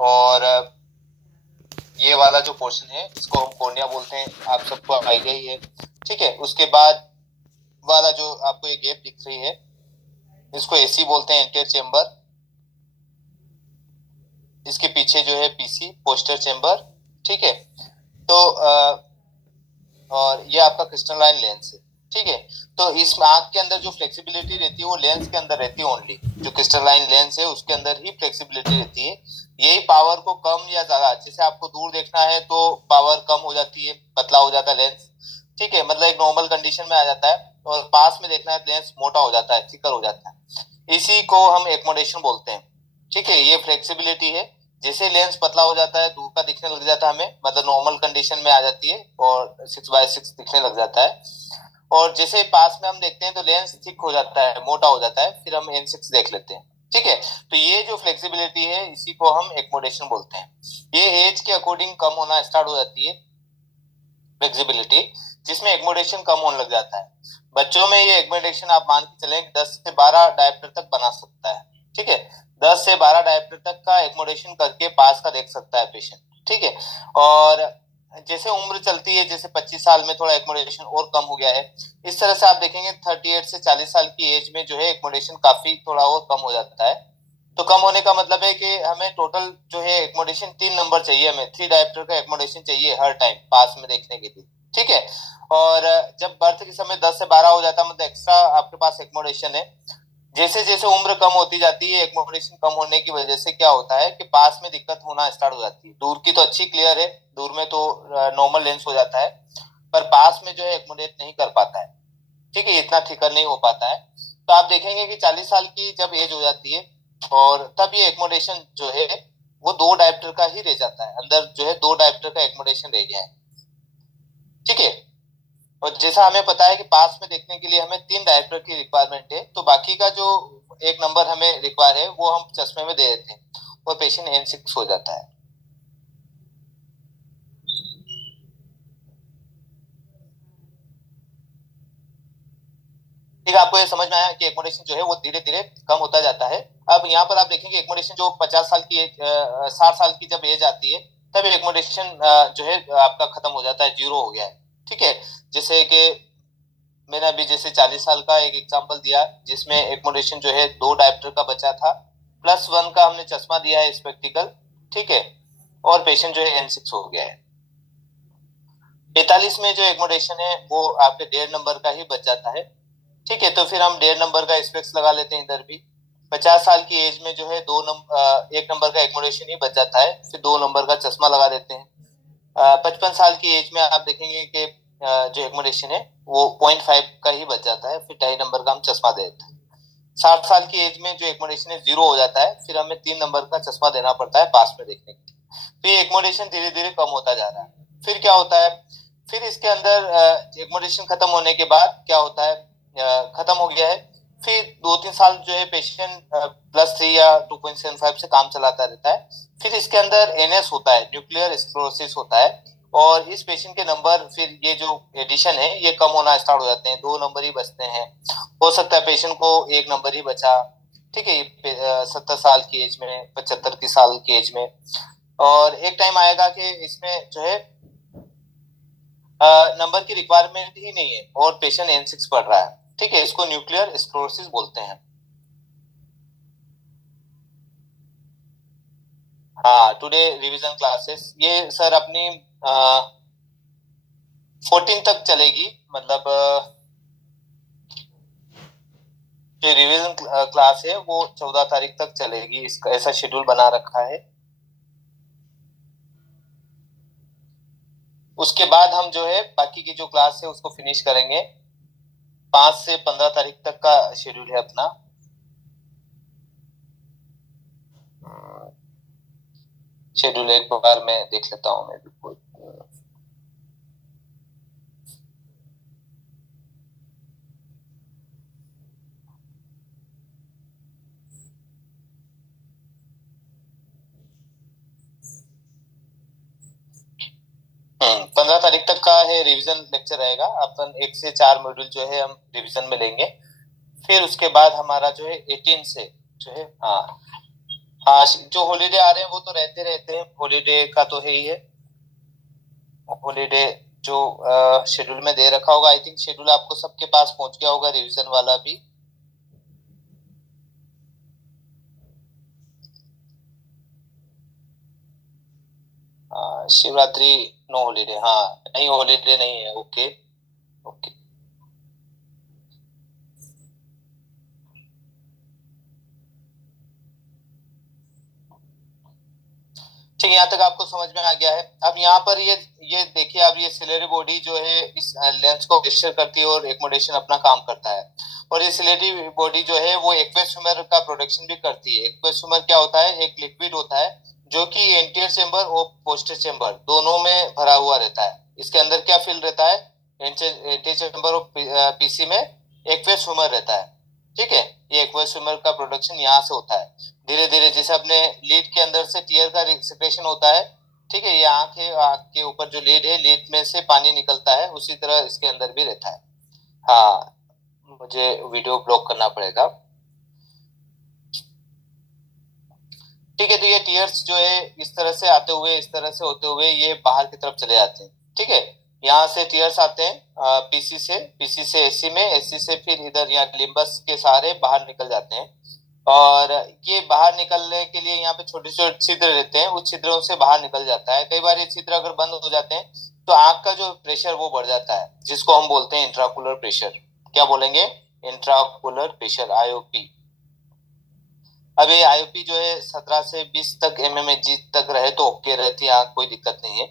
और ये वाला जो पोर्शन है इसको हम कॉर्निया बोलते हैं, आप सबको आइडिया ही है। ठीक है, उसके बाद वाला जो आपको ये गैप दिख रही है इसको एसी बोलते हैं, एंटीरियर चेम्बर। इसके पीछे जो है पीसी, पोस्टर चेम्बर। ठीक है, तो और ये आपका क्रिस्टलाइन लेंस है। ठीक है, तो इस आंख के अंदर जो फ्लेक्सिबिलिटी रहती है वो लेंस के अंदर रहती है ओनली। जो क्रिस्टलाइन लेंस है उसके अंदर ही फ्लेक्सिबिलिटी रहती है। यही पावर को कम या ज्यादा, जैसे आपको दूर देखना है तो पावर कम हो जाती है, पतला हो जाता है लेंस। ठीक है, मतलब एक नॉर्मल कंडीशन में आ जाता है। और पास में देखना है लेंस मोटा हो जाता है, थिकर हो जाता है। इसी को हम एक्मोडेशन बोलते हैं। ठीक है, ये फ्लेक्सिबिलिटी है। जैसे लेंस पतला हो जाता है, दूर का दिखने लग जाता है हमें, मतलब नॉर्मल कंडीशन में आ जाती है और 6x6 दिखने लग जाता है। और जैसे पास में हम देखते हैं तो लेंस थिक हो जाता है, मोटा हो जाता है, फिर हम N6 देख लेते हैं। ठीक है, तो ये जो फ्लेक्सिबिलिटी है इसी को हम एक्मोडेशन बोलते हैं। ये एज के अकॉर्डिंग कम होना स्टार्ट हो जाती है फ्लेक्सिबिलिटी, जिसमें एक्मोडेशन कम होने लग जाता है। बच्चों में ये एक्मोडेशन आप मान के चलें 10 से 12 डायप्टर तक बना सकता है। ठीक है, 10 से 12 डायप्टर तक का एक्मोडेशन करके पास का देख सकता है पेशेंट। ठीक है, और जैसे उम्र चलती है, जैसे 25 साल में थोड़ा एक्मोडेशन और कम हो गया है, इस तरह से आप देखेंगे 38 से 40 साल की एज में जो है एक्मोडेशन काफी थोड़ा और कम हो जाता है। तो कम होने का मतलब है कि हमें टोटल जो है एकोमोडेशन 3 नंबर चाहिए, हमें 3 डायप्टर का एकोमोडेशन चाहिए हर टाइम पास में देखने के लिए। ठीक है, और जब बर्थ के समय 10 से 12 हो जाता है, मतलब एक्स्ट्रा आपके पास एकोमोडेशन है। जैसे जैसे उम्र कम होती जाती है, एकोमोडेशन कम होने की वजह से क्या होता है कि पास में दिक्कत होना स्टार्ट हो जाती है। दूर की तो अच्छी क्लियर है, दूर में तो नॉर्मल लेंस हो जाता है, पर पास में जो है एकोमोडेट नहीं कर पाता है। ठीक है, इतना थिकर नहीं हो पाता है। तो आप देखेंगे कि 40 साल की जब एज हो जाती है और तब ये एकोमोडेशन जो है वो 2 डायप्टर का ही रह जाता है, अंदर जो है 2 डायप्टर का एकोमोडेशन रह गया है। ठीक है, और जैसा हमें पता है कि पास में देखने के लिए हमें 3 डायप्टर की रिक्वायरमेंट है, तो बाकी का जो 1 नंबर हमें रिक्वायर है वो हम चश्मे में दे देते हैं और पेशेंट N6 हो जाता है। ठीक है, आपको ये समझ में आया कि एकोमोडेशन जो है वो धीरे धीरे कम होता जाता है। अब यहाँ पर आप देखेंगे एकोमोडेशन जो 50 साल की एज, 60 साल की जब एज आती है तब एकोमोडेशन जो है आपका खत्म हो जाता है, जीरो हो गया है। ठीक है, जैसे कि मैंने अभी जैसे 40 साल का एक एग्जांपल दिया जिसमें एकोमोडेशन जो है 2 डायप्टर का बचा था, +1 का हमने चश्मा दिया है स्पेक्टिकल। ठीक है, और पेशेंट जो है N6 हो गया है। 45 में जो एकोमोडेशन है वो आपके 1.5 नंबर का ही बच जाता है। ठीक है, तो फिर हम 1.5 नंबर का स्पेक्स लगा लेते हैं इधर भी। 50 साल की एज में जो है 1 नंबर का एकोमोडेशन ही बच जाता है, फिर 2 नंबर का चश्मा लगा देते हैं। 55 साल की एज में आप देखेंगे कि जो एकोमोडेशन है वो 0.5 का ही बच जाता है, फिर 2.5 नंबर का हम चश्मा दे देते हैं। 60 साल की एज में जो एकोमोडेशन है जीरो हो जाता है, फिर हमें 3 नंबर का चश्मा देना पड़ता है पास में देखने के लिए। तो ये एकोमोडेशन धीरे धीरे कम होता जा रहा है। फिर क्या होता है, फिर इसके अंदर एकोमोडेशन खत्म होने के बाद क्या होता है, खत्म हो गया है, फिर 2-3 साल जो है पेशेंट +3 या 2.75 से काम चलाता रहता है। फिर इसके अंदर NS होता है, न्यूक्लियर स्क्लेरोसिस होता है, और इस पेशेंट के नंबर फिर ये जो एडिशन है ये कम होना स्टार्ट हो जाते हैं, 2 नंबर ही बचते हैं। हो सकता है पेशेंट को 1 नंबर ही बचा। ठीक है, 70 साल की एज में, 75 की साल की एज में। और एक टाइम आएगा कि इसमें जो है नंबर की रिक्वायरमेंट ही नहीं है और पेशेंट N6 पढ़ रहा है। ठीक है, इसको न्यूक्लियर स्क्लेरोसिस बोलते हैं। हाँ, टुडे रिवीजन क्लासेस ये सर अपनी 14 तक चलेगी, मतलब जो रिवीजन क्लास है वो 14 तारीख तक चलेगी, इसका ऐसा शेड्यूल बना रखा है। उसके बाद हम जो है बाकी की जो क्लास है उसको फिनिश करेंगे। 5 से 15 तारीख तक का शेड्यूल है अपना। शेड्यूल एक बार मैं देख लेता हूँ मैं बिल्कुल। 15 तारीख तक का है रिवीजन लेक्चर रहेगा। अपन 1 से 4 मॉड्यूल जो है हम रिवीजन में लेंगे। फिर उसके बाद हमारा जो है 18 से जो है, हाँ, हाँ, जो हॉलीडे आ रहे हैं वो तो रहते रहते हैं, हॉलीडे का तो है ही है। हॉलीडे जो शेड्यूल में दे रखा होगा, आई थिंक शेड्यूल आपको सबके पास पहुंच गया होगा, रिवीजन वाला भी। शिवरात्रि नो हॉलीडे, हाँ। नहीं, हॉलीडे नहीं है, ओके। ओके, ठीक है, यहाँ तक आपको समझ में आ गया है। अब यहाँ पर ये देखिए, अब ये सिलेरी बॉडी जो है इस लेंस को प्रेशर करती है और एकोमोडेशन अपना काम करता है। और ये सिलेरी बॉडी जो है वो एक्वेस ह्यूमर का प्रोडक्शन भी करती है। एक्वेस ह्यूमर क्या होता है? एक लिक्विड होता है जो कि एंटीरियर चेंबर और पोस्टीरियर चेंबर दोनों में भरा हुआ रहता है। इसके अंदर क्या फिल रहता है? एंटीरियर चेंबर और पीसी में एक्वेस ह्यूमर रहता है। ठीक है, ये एक्वेस ह्यूमर का प्रोडक्शन यहाँ से होता है। धीरे धीरे जैसे अपने लीड के अंदर से टीयर का सिक्रेशन होता है, ठीक है, ये आंख है, आंख के ऊपर जो लीड है, लीड में से पानी निकलता है, उसी तरह इसके अंदर भी रहता है। हाँ, मुझे वीडियो ब्लॉक करना पड़ेगा। ठीक है, तो ये टीयर्स जो है इस तरह से आते हुए, इस तरह से होते हुए ये बाहर की तरफ चले जाते हैं। ठीक है, यहाँ से टीयर्स आते हैं पीसी से एसी में, एसी से फिर इधर यहाँ लिम्बस के सहारे बाहर निकल जाते हैं। और ये बाहर निकलने के लिए यहाँ पे छोटे छोटे छिद्र रहते हैं, उस छिद्रों से बाहर निकल जाता है। कई बार ये छिद्र अगर बंद हो जाते हैं तो आंख का जो प्रेशर वो बढ़ जाता है, जिसको हम बोलते हैं इंट्राकुलर प्रेशर। क्या बोलेंगे? Intraocular pressure, IOP. अब ये आईओपी जो है 17 से 20 तक एमएमएच तक रहे तो ओके रहती है आंख, कोई दिक्कत नहीं है।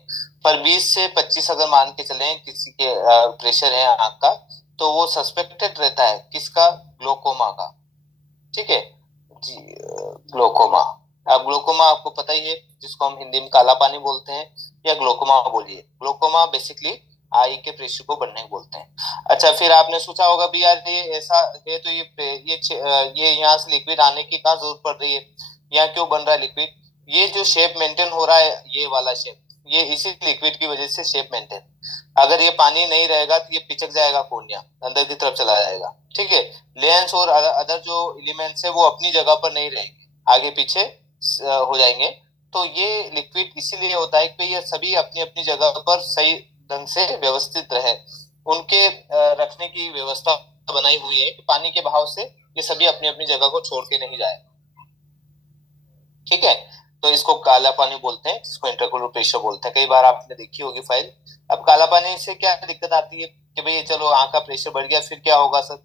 पर 20 से 25 अगर मान के चले किसी के प्रेशर है आंख का, तो वो सस्पेक्टेड रहता है किसका? ग्लोकोमा का। ठीक है जी, ग्लोकोमा। अब ग्लोकोमा आपको पता ही है, जिसको हम हिंदी में काला पानी बोलते हैं, या ग्लोकोमा बोलिए। ग्लोकोमा बेसिकली आई के प्रेशर को बढ़ने को बोलते हैं। अच्छा, फिर आपने सोचा होगा भी यार ये ऐसा है तो ये यहाँ से लिक्विड आने की कहाँ जरूरत पड़ रही है, यहाँ क्यों बन रहा है लिक्विड? ये जो शेप मेंटेन हो रहा है, ये वाला शेप, ये इसी लिक्विड की वजह से शेप मेंटेन। अगर ये पानी नहीं रहेगा तो ये पिचक जाएगा, कोनिया अंदर की तरफ चला जाएगा। ठीक है, लेंस और अदर जो एलिमेंट्स है वो अपनी जगह पर नहीं रहेंगे, आगे पीछे हो जाएंगे। तो ये लिक्विड इसीलिए होता है कि ये सभी अपनी अपनी जगह पर सही ढंग से व्यवस्थित रहे, उनके रखने की व्यवस्था बनाई हुई है कि पानी के बहाव से ये सभी अपनी अपनी जगह को छोड़ के नहीं जाए। ठीक है, तो इसको काला पानी बोलते हैं, जिसको इंट्राकुलर प्रेशर बोलते हैं। कई बार आपने देखी होगी फाइल। अब काला पानी से क्या दिक्कत आती है कि भाई चलो आंख का प्रेशर बढ़ गया, फिर क्या होगा सर?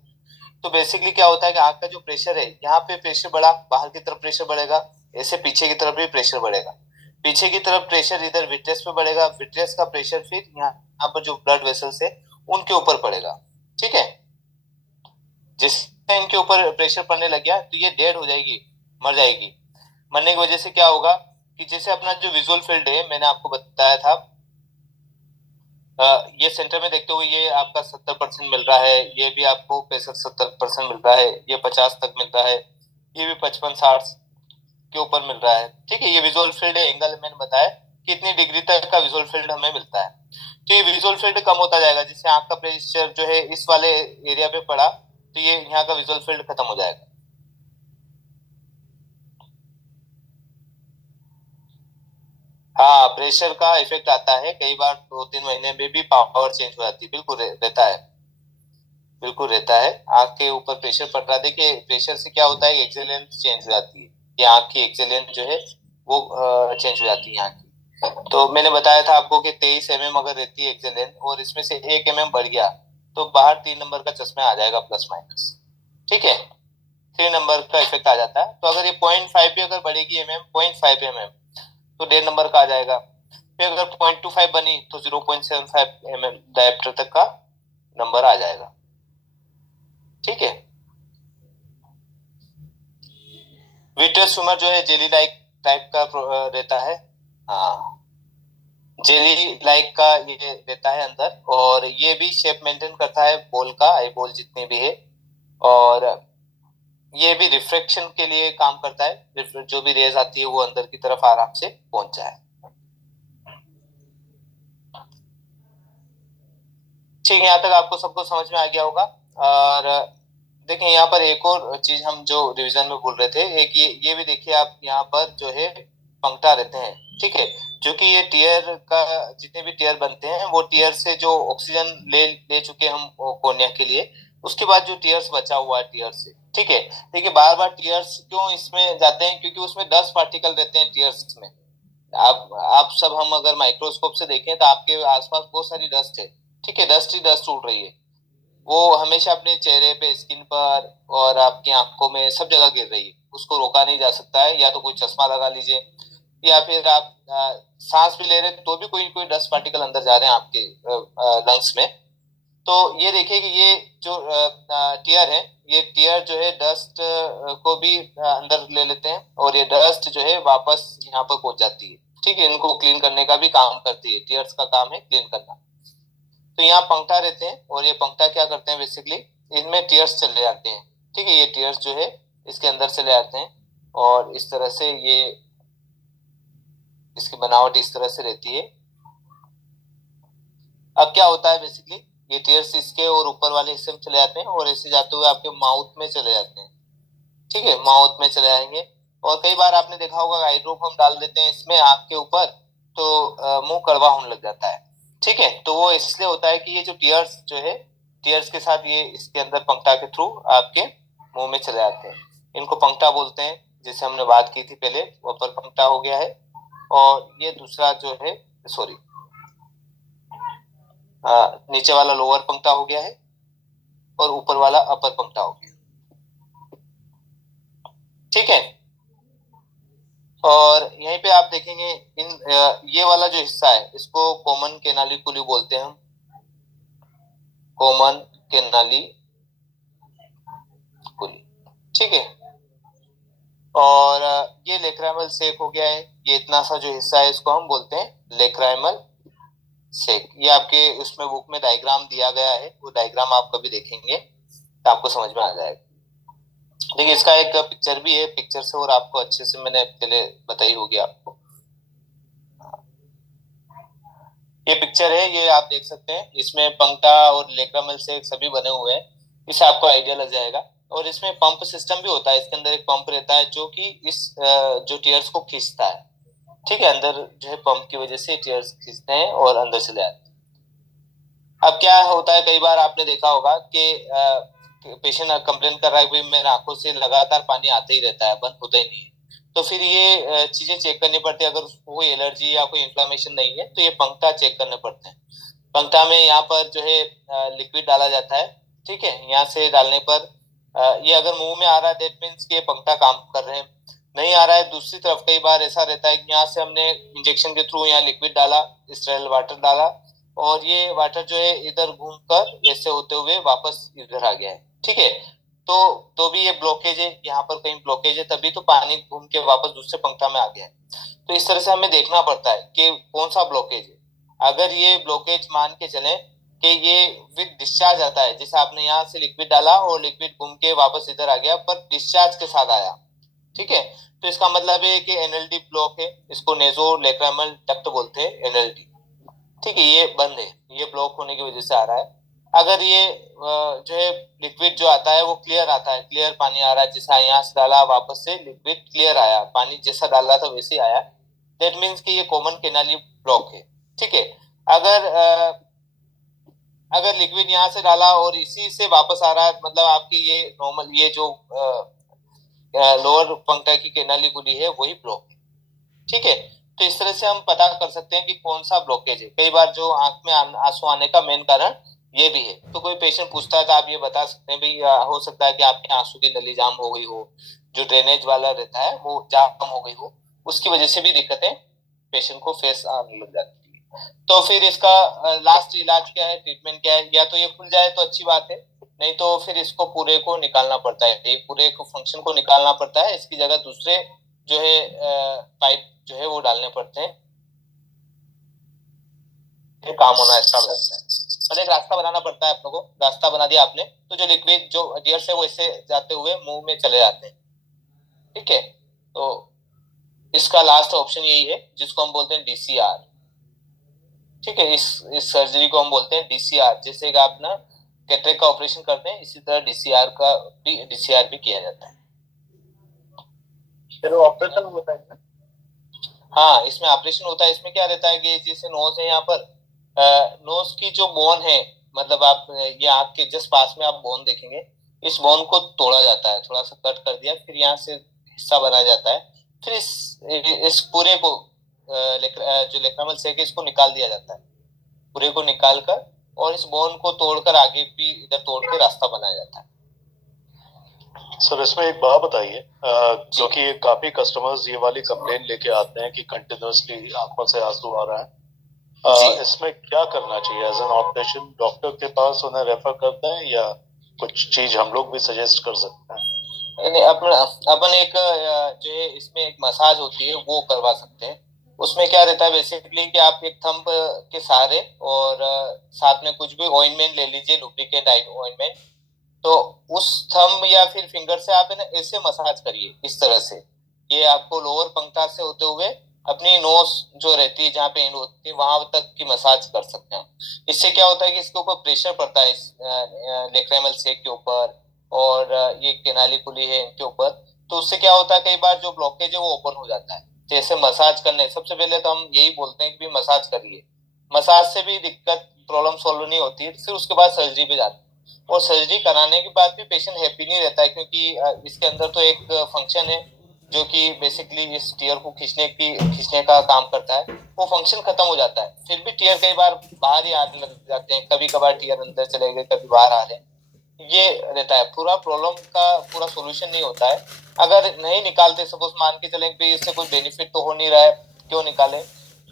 तो बेसिकली क्या होता है कि आंख का जो प्रेशर है, यहाँ पे प्रेशर बढ़ा, बाहर की तरफ प्रेशर बढ़ेगा, ऐसे पीछे की तरफ भी प्रेशर बढ़ेगा। पीछे की तरफ प्रेशर इधर विट्रेस पे बढ़ेगा, विट्रेस का प्रेशर फिर यहाँ पर जो ब्लड वेसल्स है उनके ऊपर पड़ेगा। ठीक है, जिससे इनके ऊपर प्रेशर पड़ने लग गया तो ये डेड हो जाएगी, मर जाएगी। मरने की वजह से क्या होगा कि जैसे अपना जो विजुअल फील्ड है, मैंने आपको बताया था, ये सेंटर में देखते हुए ये आपका 70% मिल रहा है, ये भी आपको 65-70% मिल रहा है, ये 50 तक मिल रहा है, ये भी 55-60 के ऊपर मिल रहा है। ठीक है, ये विजुअल फील्ड एंगल मैंने बताया कि इतनी डिग्री तक का विजुअल फील्ड हमें मिलता है। तो ये विजुअल फील्ड कम होता जाएगा, जैसे आंख का प्रेशर जो है इस वाले एरिया पे पड़ा तो ये यहाँ का विजुअल फील्ड खत्म हो जाएगा। हाँ, प्रेशर का इफेक्ट आता है, कई बार 2-3 महीने में भी पावर चेंज हो जाती है, बिल्कुल रहता है, बिल्कुल रहता है। आंख के ऊपर प्रेशर पड़ रहा है, देखिए प्रेशर से क्या होता है, एक्सेलेंस चेंज हो जाती है, ये आंख की एक्सेलेंस जो है वो चेंज हो जाती है आंख की। तो मैंने बताया था आपको कि 23 mm अगर रहती है एक्सेलेंस, और इसमें से 1 mm बढ़ गया तो बाहर 3 नंबर का चश्मा आ जाएगा, प्लस माइनस। ठीक है, 3 नंबर का इफेक्ट आ जाता है। तो अगर ये 0.5 भी अगर बढ़ेगी mm, 0.5 mm, तो 1.5 नंबर का आ जाएगा। फिर अगर 0.25 बनी तो 0.75 mm डायप्टर तक का नंबर आ जाएगा। ठीक है, विट्रस ट्यूमर जो है जेली लाइक टाइप का रहता है। हाँ, जेली लाइक का ये रहता है अंदर, और ये भी शेप मेंटेन करता है बॉल का, आई बॉल जितनी भी है। और ये भी रिफ्लेक्शन के लिए काम करता है, जो भी रेज आती है वो अंदर की तरफ आराम से पहुंच जाए। ठीक है, यहाँ तक आपको सबको समझ में आ गया होगा। और देखिए यहाँ पर एक और चीज हम जो रिवीजन में भूल रहे थे, एक ये भी देखिए आप, यहाँ पर जो है पंक्टा रहते हैं, ठीक है, क्योंकि ये टीयर का जितने भी टीयर बनते हैं वो टीयर से जो ऑक्सीजन ले ले चुके हम कोनिया के लिए, उसके बाद जो टीयर्स बचा हुआ है टीयर से, ठीक है। देखिए बार बार टीयर्स क्यों इसमें जाते हैं, क्योंकि उसमें डस्ट पार्टिकल रहते हैं टीयर्स में। आप सब हम अगर माइक्रोस्कोप से देखें तो आपके आसपास बहुत सारी डस्ट है, ठीक है, डस्ट ही डस्ट उड़ रही है, वो हमेशा अपने चेहरे पे, स्किन पर और आपकी आंखों में सब जगह गिर रही है, उसको रोका नहीं जा सकता है। या तो कोई चश्मा लगा लीजिए, या फिर आप सांस भी ले रहे हैं तो भी कोई कोई डस्ट पार्टिकल अंदर जा रहे हैं आपके लंग्स में। तो ये देखिए कि ये जो टीयर है, ये टीयर जो है डस्ट को भी अंदर ले लेते हैं, और ये डस्ट जो है वापस यहाँ पर पहुंच जाती है, ठीक है, इनको क्लीन करने का भी काम करती है, टीयर्स का काम है क्लीन करना। तो यहाँ पंक्टा रहते हैं, और ये पंक्टा क्या करते हैं बेसिकली, इनमें टीयर्स चले जाते हैं, ठीक है, ये टीयर्स जो है इसके अंदर चले जाते हैं, और इस तरह से ये इसकी बनावट इस तरह से रहती है। अब क्या होता है बेसिकली, ये टीयर्स इसके और ऊपर वाले हिस्से में चले जाते हैं, और ऐसे जाते हुए आपके माउथ में चले जाते हैं, ठीक है, माउथ में चले जाएंगे। और कई बार आपने देखा होगा आई ड्रॉप हम डाल देते हैं इसमें आंख के ऊपर, तो मुंह कड़वा होने लग जाता है, ठीक है। तो वो इसलिए होता है कि ये जो टीयर्स जो है, टीयर्स के साथ ये इसके अंदर पंक्टा के थ्रू आपके मुंह में चले जाते हैं, इनको पंक्टा बोलते हैं, जैसे हमने बात की थी पहले, अपर पंक्टा हो गया है, और ये दूसरा जो है, सॉरी, नीचे वाला लोअर पंक्टा हो गया है, और ऊपर वाला अपर पंक्टा हो गया, ठीक है। और यहीं पे आप देखेंगे ये वाला जो हिस्सा है इसको कॉमन केनाली कुली बोलते हैं हम, कॉमन केनाली कुली, ठीक है। और ये लेक्राइमल सेक हो गया है, ये इतना सा जो हिस्सा है इसको हम बोलते हैं लेक्राइमल सेक। ये आपके उसमें बुक में डायग्राम दिया गया है, वो डायग्राम आप कभी देखेंगे तो आपको समझ में आ जाएगा। देखिए इसका एक पिक्चर भी है, पिक्चर से और आपको अच्छे से मैंने पहले बताई होगी आपको। ये पिक्चर है, ये आप देख सकते हैं, इसमें पंक्टा और लेक्रामल से सभी बने हुए हैं, इससे आपको आइडिया लग जाएगा। और इसमें पंप सिस्टम भी होता है, इसके अंदर एक पंप रहता है जो कि इस जो टीयर्स को खींचता है, ठीक है, अंदर जो है पंप की वजह से टीयर्स खींचते हैं और अंदर चले आते हैं। अब क्या होता है, कई बार आपने देखा होगा कि पेशेंट कंप्लेन कर रहा है कि मेरे आंखों से लगातार पानी आता ही रहता है, बंद होता ही नहीं है, तो फिर ये चीजें चेक करनी पड़ती है। अगर उसको कोई एलर्जी या कोई इन्फ्लामेशन नहीं है तो ये पंक्टा चेक करने पड़ते हैं। पंक्टा में यहाँ पर जो है लिक्विड डाला जाता है, ठीक है, यहाँ से डालने पर ये अगर मुंह में आ रहा है दैट मीन्स कि ये पंक्टा काम कर रहे हैं, नहीं आ रहा है दूसरी तरफ कई बार ऐसा रहता है कि यहाँ से हमने इंजेक्शन के थ्रू यहाँ लिक्विड डाला, स्टेराइल वाटर डाला, और ये वाटर जो है इधर घूमकर ऐसे होते हुए वापस इधर आ गया है, ठीक है, तो भी ये ब्लॉकेज है, यहाँ पर कहीं ब्लॉकेज है, तभी तो पानी घूम के वापस दूसरे पंक्ता में आ गया है। तो इस तरह से हमें देखना पड़ता है कि कौन सा ब्लॉकेज है। अगर ये ब्लॉकेज मान के चले कि ये विद डिस्चार्ज आता है, जैसे आपने यहाँ से लिक्विड डाला और लिक्विड घूम के वापस इधर आ गया पर डिस्चार्ज के साथ आया, ठीक है, तो इसका मतलब है कि एनएलडी ब्लॉक है, इसको नेजो लेक्राइमल डक्ट बोलते हैं, एनएलडी, ठीक है, ये बंद है, ये ब्लॉक होने की वजह से आ रहा है। अगर ये जो है लिक्विड जो आता है वो क्लियर आता है, क्लियर पानी आ रहा है, जैसा यहाँ से डाला वापस से लिक्विड क्लियर आया, पानी जैसा डाला था वैसे ही आया, दैट मीन्स कि ये कॉमन केनाली ब्लॉक है, ठीक है। अगर अगर लिक्विड यहाँ से डाला और इसी से वापस आ रहा है, मतलब आपकी ये नॉर्मल ये जो लोअर पंक्टा की केनाली गुली है वही ब्लॉक है, ठीक है। तो इस तरह से हम पता कर सकते हैं कि कौन सा ब्लॉकेज है। कई बार जो आंख में आंसू आने का मेन कारण ये भी है, तो कोई पेशेंट पूछता है तो आप ये बता सकते हैं भाई हो सकता है कि आपके आंसू की नली जाम हो गई हो, जो ड्रेनेज वाला रहता है वो जाम हो गई हो, उसकी वजह से भी दिक्कतें पेशेंट को फेस आने लग जाती है। तो फिर इसका लास्ट इलाज क्या है, ट्रीटमेंट क्या है, या तो ये खुल जाए तो अच्छी बात है, नहीं तो फिर इसको पूरे को निकालना पड़ता है, ये पूरे को फंक्शन को निकालना पड़ता है, इसकी जगह दूसरे जो है पाइप जो है वो डालने पड़ते हैं, काम होना अच्छा रहता है। मतलब एक रास्ता बनाना पड़ता है अपने को, रास्ता बना दिया आपने तो जो लिक्विड जो टीयर से वो इससे जाते हुए मुंह में चले जाते हैं, ठीक है। तो इसका लास्ट ऑप्शन यही है जिसको हम बोलते हैं डीसीआर, ठीक है, इस सर्जरी को हम बोलते हैं डीसीआर। जैसे कि आप ना कैटरेक्ट का ऑपरेशन करते हैं, इसी तरह डीसीआर भी किया जाता है। फिर ऑपरेशन होता है? हाँ, इसमें ऑपरेशन होता है। इसमें क्या रहता है कि जैसे नोज है, यहाँ पर नोज की जो बोन है, मतलब आप ये आँख के जस्ट पास में आप बोन देखेंगे, इस बोन को तोड़ा जाता है, थोड़ा सा कट कर दिया, फिर यहाँ से हिस्सा बनाया जाता है, फिर इस पूरे को जो लेक्रामल सेक है इसको निकाल दिया जाता है, पूरे को निकाल कर, और इस बोन को तोड़कर आगे भी इधर तोड़ के रास्ता बनाया जाता है। सर इसमें एक बात बताइए, क्योंकि काफी कस्टमर्स ये वाली कंप्लेन लेके आते हैं कि कंटिन्यूअसली आंखों से आंसू आ रहा है, इसमें क्या करना चाहिए? एज एन ऑपरेशन डॉक्टर के पास उन्हें रेफर करते हैं या कुछ चीज हम लोग भी सजेस्ट कर सकते हैं? नहीं, अपन एक जो है इसमें एक मसाज होती है वो करवा सकते हैं। उसमें क्या रहता है बेसिकली कि आप एक थंब के सहारे और साथ में कुछ भी ऑइंटमेंट ले लीजिए, लुब्रिकेंट ऑइंटमेंट, तो उस थंब या फिर फिंगर से आप ऐसे मसाज करिए इस तरह से, ये आपको लोअर पंक्ता से होते हुए अपनी नोज जो रहती है जहाँ पे एंड होती है वहां तक की मसाज कर सकते हैं। इससे क्या होता है कि इसके ऊपर प्रेशर पड़ता है, इस लेक्रेमल सेक के ऊपर, और ये केनाली पुली है इनके ऊपर, तो उससे क्या होता है कई बार जो ब्लॉकेज है वो ओपन हो जाता है। जैसे मसाज करने सबसे पहले तो हम यही बोलते हैं कि भी मसाज करिए, मसाज से भी दिक्कत प्रॉब्लम सॉल्व नहीं होती है, फिर उसके बाद सर्जरी पे जाते हैं, और सर्जरी कराने के बाद भी पेशेंट हैप्पी नहीं रहता है, क्योंकि इसके अंदर तो एक फंक्शन है जो कि बेसिकली इस टीयर को खींचने का काम करता है, वो फंक्शन खत्म हो जाता है, फिर भी टीयर कई बार बाहर ही आने लग जाते हैं, कभी कभार टीयर अंदर चले गए, कभी बाहर आ रहे हैं, ये रहता है। पूरा प्रॉब्लम का पूरा सोल्यूशन नहीं होता है। अगर नहीं निकालते, सपोज मान के चलें कि इससे कोई बेनिफिट तो हो नहीं रहा है, क्यों निकाले,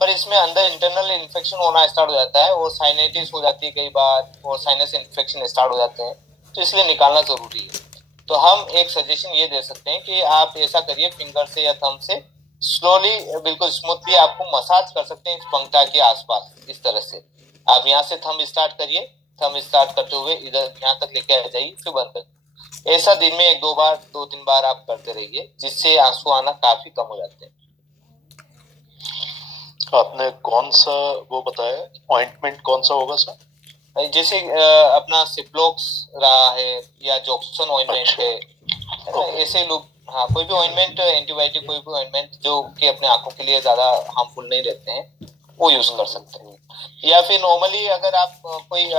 पर इसमें अंदर इंटरनल इन्फेक्शन होना स्टार्ट हो जाता है, और साइनेटिस हो जाती है कई बार, और साइनस इन्फेक्शन स्टार्ट हो जाते हैं, तो इसलिए निकालना जरूरी है। तो हम एक सजेशन ये दे सकते हैं कि आप ऐसा करिए, फिंगर से या थंब से स्लोली, बिल्कुल स्मूथली आपको मसाज कर सकते हैं इस पंक्ता के आसपास, इस तरह से आप यहाँ से थंब स्टार्ट करिए, थंब स्टार्ट करते हुए इधर यहाँ तक लेके आ जाइए, फिर बंद कर, ऐसा दिन में एक दो तीन बार आप करते रहिए, जिससे आंसू आना काफी कम हो जाते हैं। आपने कौन सा वो बताया, ऑइंटमेंट कौन सा होगा सर? जैसे अपना सिप्लोक्स रहा है या जॉक्सन ऑइंटमेंट है ना, ऐसे लोग, हाँ, कोई भी ऑइंटमेंट, एंटीबायोटिक कोई भी ऑइंटमेंट जो कि अपने आंखों के लिए ज्यादा हार्मफुल नहीं रहते हैं, वो यूज कर सकते हैं। या फिर नॉर्मली अगर आप कोई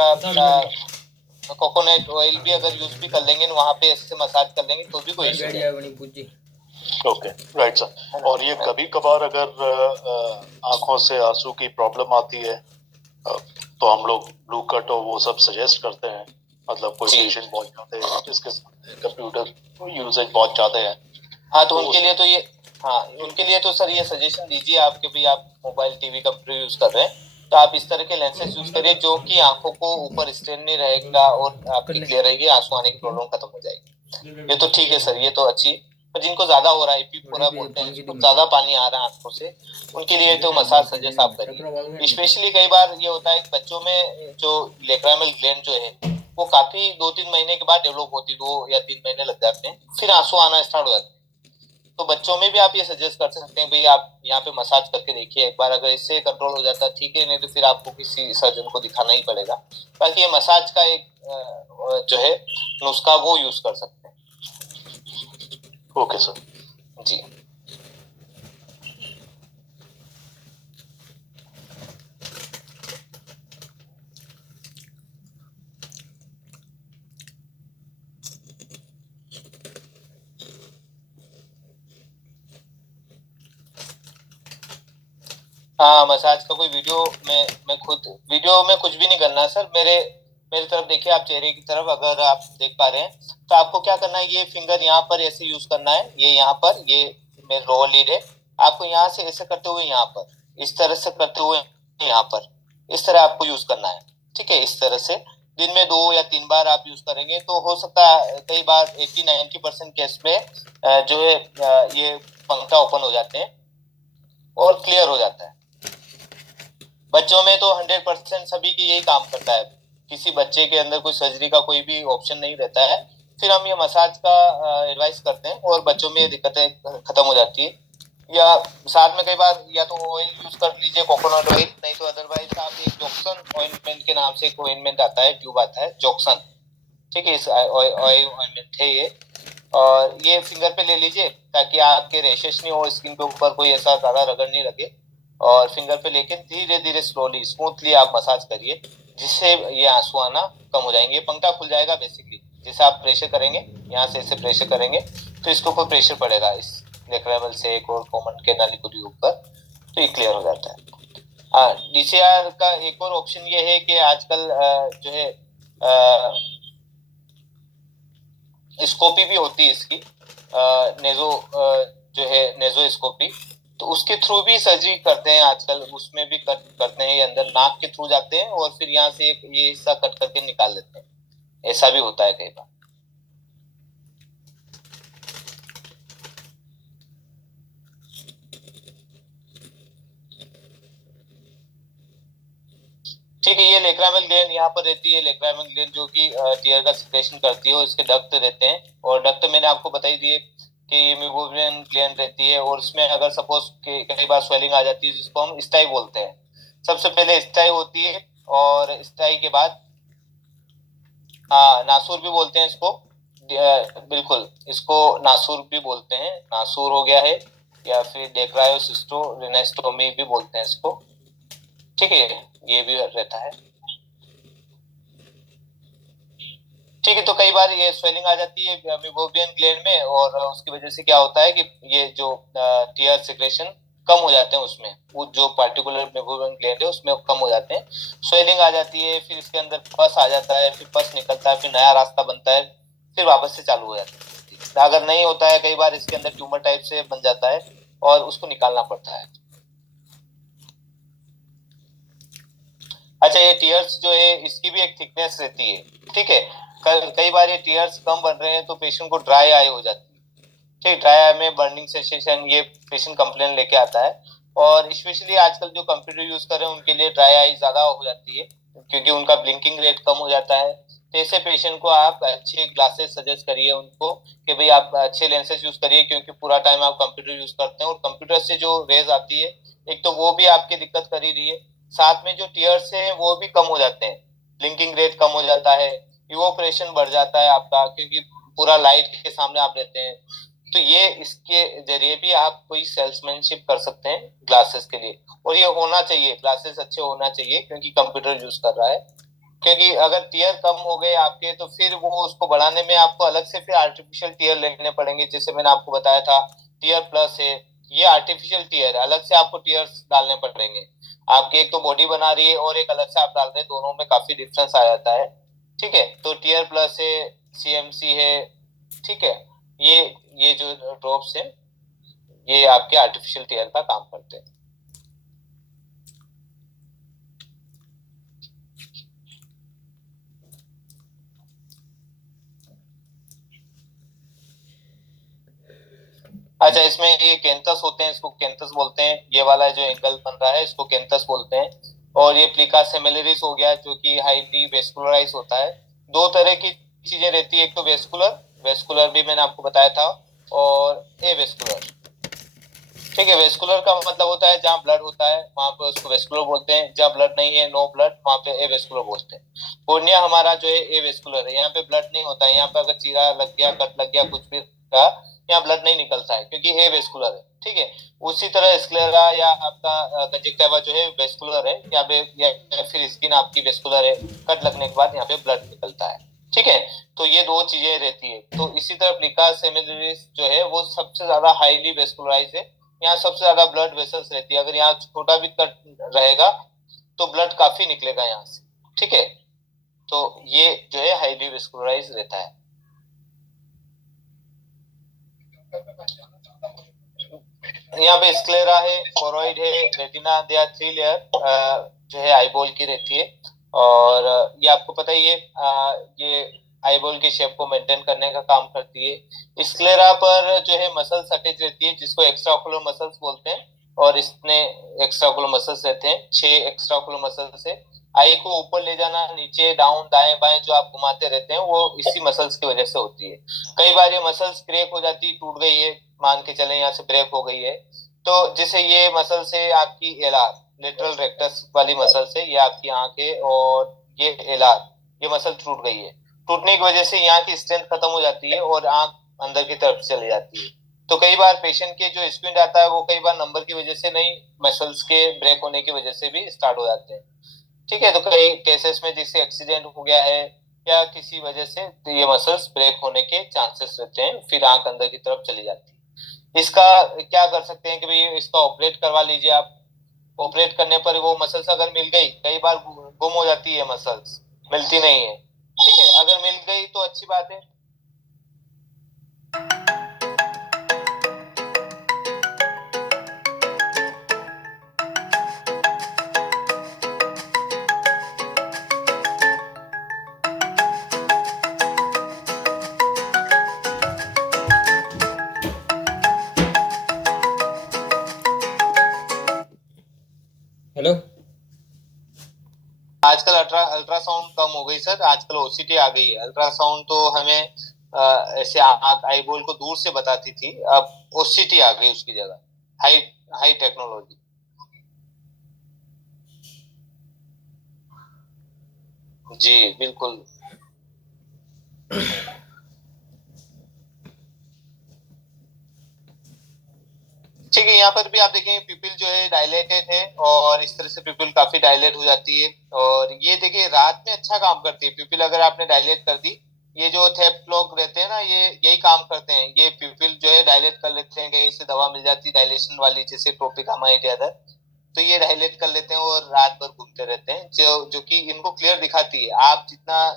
कोकोनट ऑयल भी अगर यूज भी कर लेंगे, वहां पे ऐसे मसाज कर लेंगे तो भी कोई इशू नहीं। Okay, right sir. और ये कभी कभार अगर आंखों से आंसू की प्रॉब्लम आती है, तो हम लोग ब्लू कट और वो सब सजेस्ट करते हैं, मतलब कोई पेशेंट बहुत जाते हैं जिसके कंप्यूटर यूजेज बहुत ज्यादा है, हाँ, तो उनके लिए तो ये, हाँ, उनके लिए तो सर ये सजेशन दीजिए आपके भी, आप मोबाइल टीवी कंप्यूटर यूज कर रहे हैं, तो आप इस तरह के लेंसेज यूज करिए जो कि आंखों को ऊपर स्ट्रेन नहीं रहेगा, और आपकी क्लियर रहेगी, आंसू आने की प्रॉब्लम खत्म हो जाएगी। ये तो ठीक है सर, ये तो अच्छी, पर जिनको ज्यादा हो रहा है, पूरा बोलते हैं जिनको ज्यादा पानी आ रहा है आंखों से, उनके लिए तो मसाज सजेस्ट आप करिए। स्पेशली कई बार ये होता है बच्चों में जो लेक्रामल ग्लैंड जो है वो काफी 2-3 महीने के बाद डेवलप होती है, 2 या 3 महीने लग जाते हैं, फिर आंसू आना स्टार्ट हो जाते हैं। तो बच्चों में भी आप ये सजेस्ट कर सकते हैं भाई, आप यहाँ पे मसाज करके देखिए एक बार, अगर इससे कंट्रोल हो जाता है ठीक है, नहीं तो फिर आपको किसी सर्जन को दिखाना ही पड़ेगा। बाकी ये मसाज का एक जो है नुस्खा वो यूज कर सकते हैं। ओके सर जी। हाँ, मसाज का कोई वीडियो मैं खुद वीडियो में कुछ भी नहीं करना है सर, मेरे तरफ देखिए, आप चेहरे की तरफ अगर आप देख पा रहे हैं, तो आपको क्या करना है, ये फिंगर यहाँ पर ऐसे यूज करना है, ये यहाँ पर, ये मेरे लोअर लीड है, आपको यहाँ से ऐसे करते हुए यहाँ पर, इस तरह से करते हुए यहाँ पर, इस तरह आपको यूज करना है, ठीक है। इस तरह से दिन में 2 या 3 बार आप यूज करेंगे तो हो सकता है कई बार 80-90% केस में जो है ये पंखा ओपन हो जाते हैं और क्लियर हो जाता है। बच्चों में तो 100% सभी की यही काम करता है, किसी बच्चे के अंदर कोई सर्जरी का कोई भी ऑप्शन नहीं रहता है, फिर हम ये मसाज का एडवाइस करते हैं और बच्चों में ये दिक्कतें खत्म हो जाती है। या साथ में कई बार या तो ऑयल यूज कर लीजिए, कोकोनट ऑयल, नहीं तो अदरवाइज आप एक जॉक्सन ऑइंटमेंट के नाम से एक ऑइंटमेंट आता है, ट्यूब आता है जॉक्सन, ठीक है, इस ऑइंटमेंट है ये। और ये फिंगर पे ले लीजिए ताकि आपके रैशेस नहीं हो, स्किन के ऊपर कोई ऐसा ज्यादा रगड़ नहीं लगे। और फिंगर पे लेके धीरे धीरे स्लोली स्मूथली आप मसाज करिए, जिससे ये आंसू आना कम हो जाएंगे। पंखा खुल जाएगा बेसिकली, जैसे आप प्रेशर करेंगे, यहाँ से ऐसे प्रेशर करेंगे तो इसके ऊपर प्रेशर पड़ेगा, इस नेक लेवल से एक और कॉमन के नाली ऊपर, तो ये क्लियर हो जाता है। हाँ, डीसीआर का एक और ऑप्शन ये है कि आजकल जो है स्कोपी भी होती है इसकी, नेजो जो है नेजोस्कोपी, तो उसके थ्रू भी सर्जरी करते हैं आजकल, उसमें भी कट करते हैं, ये अंदर नाक के थ्रू जाते हैं और फिर यहाँ से एक ये हिस्सा कट करके निकाल लेते हैं, ऐसा भी होता है कई बार। ठीक है, ये लेक्रामेल ग्लैंड यहाँ पर रहती है, लेक्रामेल ग्लैंड जो कि टीयर का सिक्रेशन करती है, और इसके डक्ट रहते हैं, और डक्ट मैंने आपको बताई दिए कि ये मेबोबियन ग्लैंड रहती है, और उसमें अगर सपोज कई बार स्वेलिंग आ जाती है जिसको हम स्टाई बोलते हैं। सबसे पहले स्टाई होती है, और स्टाई के बाद हाँ नासूर भी बोलते हैं इसको, बिल्कुल इसको नासूर भी बोलते हैं, नासूर हो गया है, या फिर डेक्रायोसिस्टोरेनेस्टोमी भी बोलते हैं इसको। ठीक है, ये भी रहता है। ठीक है, तो कई बार ये स्वेलिंग आ जाती है मेबोबियन ग्लैंड में, और उसकी वजह से क्या होता है कि ये जो टीयर सिक्रेशन कम हो जाते हैं, उसमें वो जो पार्टिकुलर मेबोबियन ग्लैंड है उसमें कम हो जाते हैं, स्वेलिंग आ जाती है, फिर इसके अंदर पस आ जाता है, फिर पस निकलता है, फिर नया रास्ता बनता है, फिर वापस से चालू हो जाता है। अगर नहीं होता है, कई बार इसके अंदर ट्यूमर टाइप से बन जाता है और उसको निकालना पड़ता है। अच्छा, ये टीयर्स जो है इसकी भी एक थिकनेस रहती है। ठीक है, कई बार ये टीयर्स कम बन रहे हैं तो पेशेंट को ड्राई आई हो जाती है। ठीक, ड्राई आई में बर्निंग सेंसेशन, ये पेशेंट कंप्लेन लेके आता है, और स्पेशली आजकल जो कंप्यूटर यूज कर रहे हैं उनके लिए ड्राई आई ज्यादा हो जाती है, क्योंकि उनका ब्लिंकिंग रेट कम हो जाता है। तो ऐसे पेशेंट को आप अच्छे ग्लासेस सजेस्ट करिए उनको कि भाई आप अच्छे लेंसेज यूज करिए, क्योंकि पूरा टाइम आप कंप्यूटर यूज करते हैं और कंप्यूटर से जो रेज आती है, एक तो वो भी आपकी दिक्कत कर ही रही है, साथ में जो टीयर्स हैं वो भी कम हो जाते हैं, ब्लिंकिंग रेट कम हो जाता है, इवोपरेशन बढ़ जाता है आपका, क्योंकि पूरा लाइट के सामने आप रहते हैं। तो ये इसके जरिए भी आप कोई सेल्समैनशिप कर सकते हैं ग्लासेस के लिए, और ये होना चाहिए, ग्लासेस अच्छे होना चाहिए क्योंकि कंप्यूटर यूज कर रहा है। क्योंकि अगर टीयर कम हो गए आपके तो फिर वो उसको बढ़ाने में आपको अलग से फिर आर्टिफिशियल टीयर लेने पड़ेंगे, जैसे मैंने आपको बताया था टीयर प्लस है, ये आर्टिफिशियल टीयर है, अलग से आपको टीयर्स डालने पड़ेंगे। आपकी एक तो बॉडी बना रही है और एक अलग से आप डाल रहे हैं, दोनों में काफी डिफरेंस आ जाता है। ठीक है, तो टीयर प्लस है, सीएमसी है, ठीक है, ये ये जो ड्रॉप्स है ये आपके आर्टिफिशियल टीयर का काम करते हैं। अच्छा, इसमें ये कैंथस होते हैं, इसको कैंथस बोलते हैं, ये वाला जो एंगल बन रहा है इसको कैंथस बोलते हैं। और ये प्लिका सेमिलरिस हो गया जो कि हाईली वेस्कुलराइज होता है। दो तरह की चीजें रहती है, एक तो वेस्कुलर, वेस्कुलर भी मैंने आपको बताया था, और ए वेस्कुलर। ठीक है, वेस्कुलर का मतलब होता है जहाँ ब्लड होता है वहां पे उसको वेस्कुलर बोलते हैं, जहाँ ब्लड नहीं है, नो ब्लड, वहां पे ए वेस्कुलर बोलते हैं। कोर्निया हमारा जो है ए वेस्कुलर है, यहाँ पे ब्लड नहीं होता है, यहाँ पे अगर चीरा लग गया, कट लग गया, कुछ भी का, यहाँ ब्लड नहीं निकलता है क्योंकि ए वेस्कुलर है। ठीक है, उसी तरह स्क्लेरा या आपका कंजक्टिवा जो है वेस्कुलर है, यहाँ पे या फिर स्किन आपकी वेस्कुलर है, कट लगने के बाद यहाँ पे ब्लड निकलता है। ठीक है, तो ये दो चीजें रहती है। तो इसी तरह प्लिका सेमिलरिस जो है वो सबसे ज्यादा हाईली वेस्कुलराइज है, यहाँ सबसे ज्यादा ब्लड वेसल्स रहती है, अगर यहाँ छोटा भी कट रहेगा तो ब्लड काफी निकलेगा यहाँ से। ठीक है, तो ये जो है हाईली वेस्कुलराइज रहता है। यहाँ पे स्क्लेरा है, फोरॉइड है, retina, they are three layer जो है आईबॉल की रहती है। और ये आपको पता ही है, ये आईबॉल के शेप को मेंटेन करने का काम करती है। स्क्लेरा पर जो है मसल्स अटैच रहती है जिसको एक्स्ट्राओकुलर मसल्स बोलते हैं, और इसमें एक्स्ट्राओकुलर मसल्स रहते हैं, 6 एक्स्ट्राओकुलर मसल्स है। आई को ऊपर ले जाना, नीचे, डाउन, दाएं बाएं जो आप घुमाते रहते हैं वो इसी मसल्स की वजह से होती है। कई बार ये मसल्स क्रैक हो जाती, टूट गई है, मान के चले यहाँ से ब्रेक हो गई है, तो जिसे ये मसल से आपकी एलआर, लेटरल रेक्टस वाली मसल से, ये आपकी आंख है, और ये एलआर, ये मसल टूट गई है, टूटने की वजह से यहाँ की स्ट्रेंथ खत्म हो जाती है और आंख अंदर की तरफ चली जाती है। तो कई बार पेशेंट के जो स्क्विंट आता है वो कई बार नंबर की वजह से नहीं, मसल्स के ब्रेक होने की वजह से भी स्टार्ट हो जाते हैं। ठीक है, तो कई केसेस में जिससे एक्सीडेंट हो गया है या किसी वजह से तो ये मसल्स ब्रेक होने के चांसेस रहते हैं, फिर आंख अंदर की तरफ चली जाती है। इसका क्या कर सकते हैं कि भाई इसका ऑपरेट करवा लीजिए आप। ऑपरेट करने पर वो मसल्स अगर मिल गई, कई बार गुम हो जाती है मसल्स, मिलती नहीं है। ठीक है, अगर मिल गई तो अच्छी बात है। हेलो। आजकल अल्ट्रासाउंड कम हो गई सर, आजकल ओसीटी आ गई है। अल्ट्रासाउंड तो हमें ऐसे आई बॉल को दूर से बताती थी, अब ओसीटी आ गई उसकी जगह। High high technology. जी बिल्कुल। ठीक है, यहाँ पर भी आप देखेंगे पिपिल जो है डायलेटेड है और इस तरह से पिपिल काफी डायलेट हो जाती है। और ये देखिए रात में अच्छा काम करती है पिपिल, अगर आपने डायलेट कर दी। ये जो थेप लोग रहते हैं ना, ये यही काम करते हैं, ये पिपिल जो है डायलेट कर लेते हैं, कहीं से दवा मिल जाती है डायलेशन वाली, जैसे टोपिकामा इत्यादि। तो ये डायलेट कर लेते हैं और रात भर घूमते रहते हैं, जो जो कि इनको क्लियर दिखाती है। आप जितना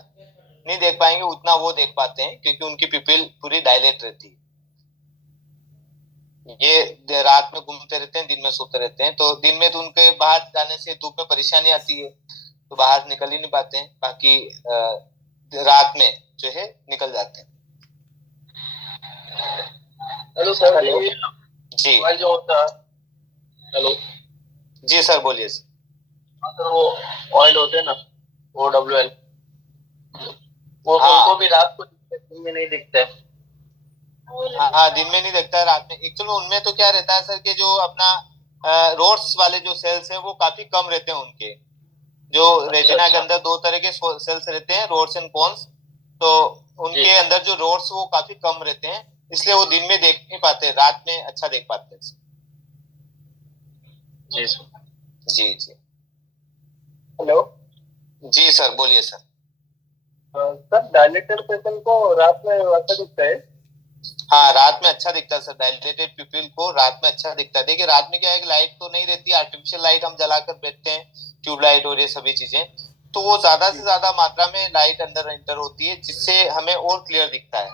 नहीं देख पाएंगे उतना वो देख पाते हैं, क्योंकि उनकी पिपिल पूरी डायलेट रहती है। ये रात में घूमते रहते हैं, दिन में सोते रहते हैं। तो दिन में तो उनके बाहर जाने से धूप में परेशानी आती है, तो बाहर निकल ही नहीं पाते हैं। बाकी रात में जो है निकल जाते हैं। Hello sir. हेलो जी जो होता है। हेलो जी सर, बोलिए सर। सर, वो ऑयल होते हैं ना, OWL, वो हाँ। उनको भी रात को दिन में नहीं दिखता है। हाँ, दिन में नहीं देखता है, रात में। एक्चुअली उनमें तो क्या रहता है सर कि जो अपना रोड्स वाले जो सेल्स है वो काफी कम रहते हैं उनके। जो रेटिना के अंदर दो तरह के सेल्स रहते हैं, रोड्स एंड कोन्स। तो उनके अंदर जो रोड्स वो काफी कम रहते हैं, इसलिए वो दिन में देख नहीं पाते, रात में अच्छा देख पाते हैं। जी सर। जी जी। हेलो जी सर, बोलिए सर। सर, डायलेटेड पेशेंट को रात में अच्छा दिखता है? हाँ, रात में अच्छा दिखता है सर, डायलेटेड पिपिल को रात में अच्छा दिखता है। देखिए रात में क्या है कि लाइट तो नहीं रहती, आर्टिफिशियल लाइट हम जलाकर बैठते हैं, ट्यूबलाइट और ये सभी चीजें। तो वो ज्यादा से ज्यादा मात्रा में लाइट अंदर एंटर होती है, जिससे हमें और क्लियर दिखता है।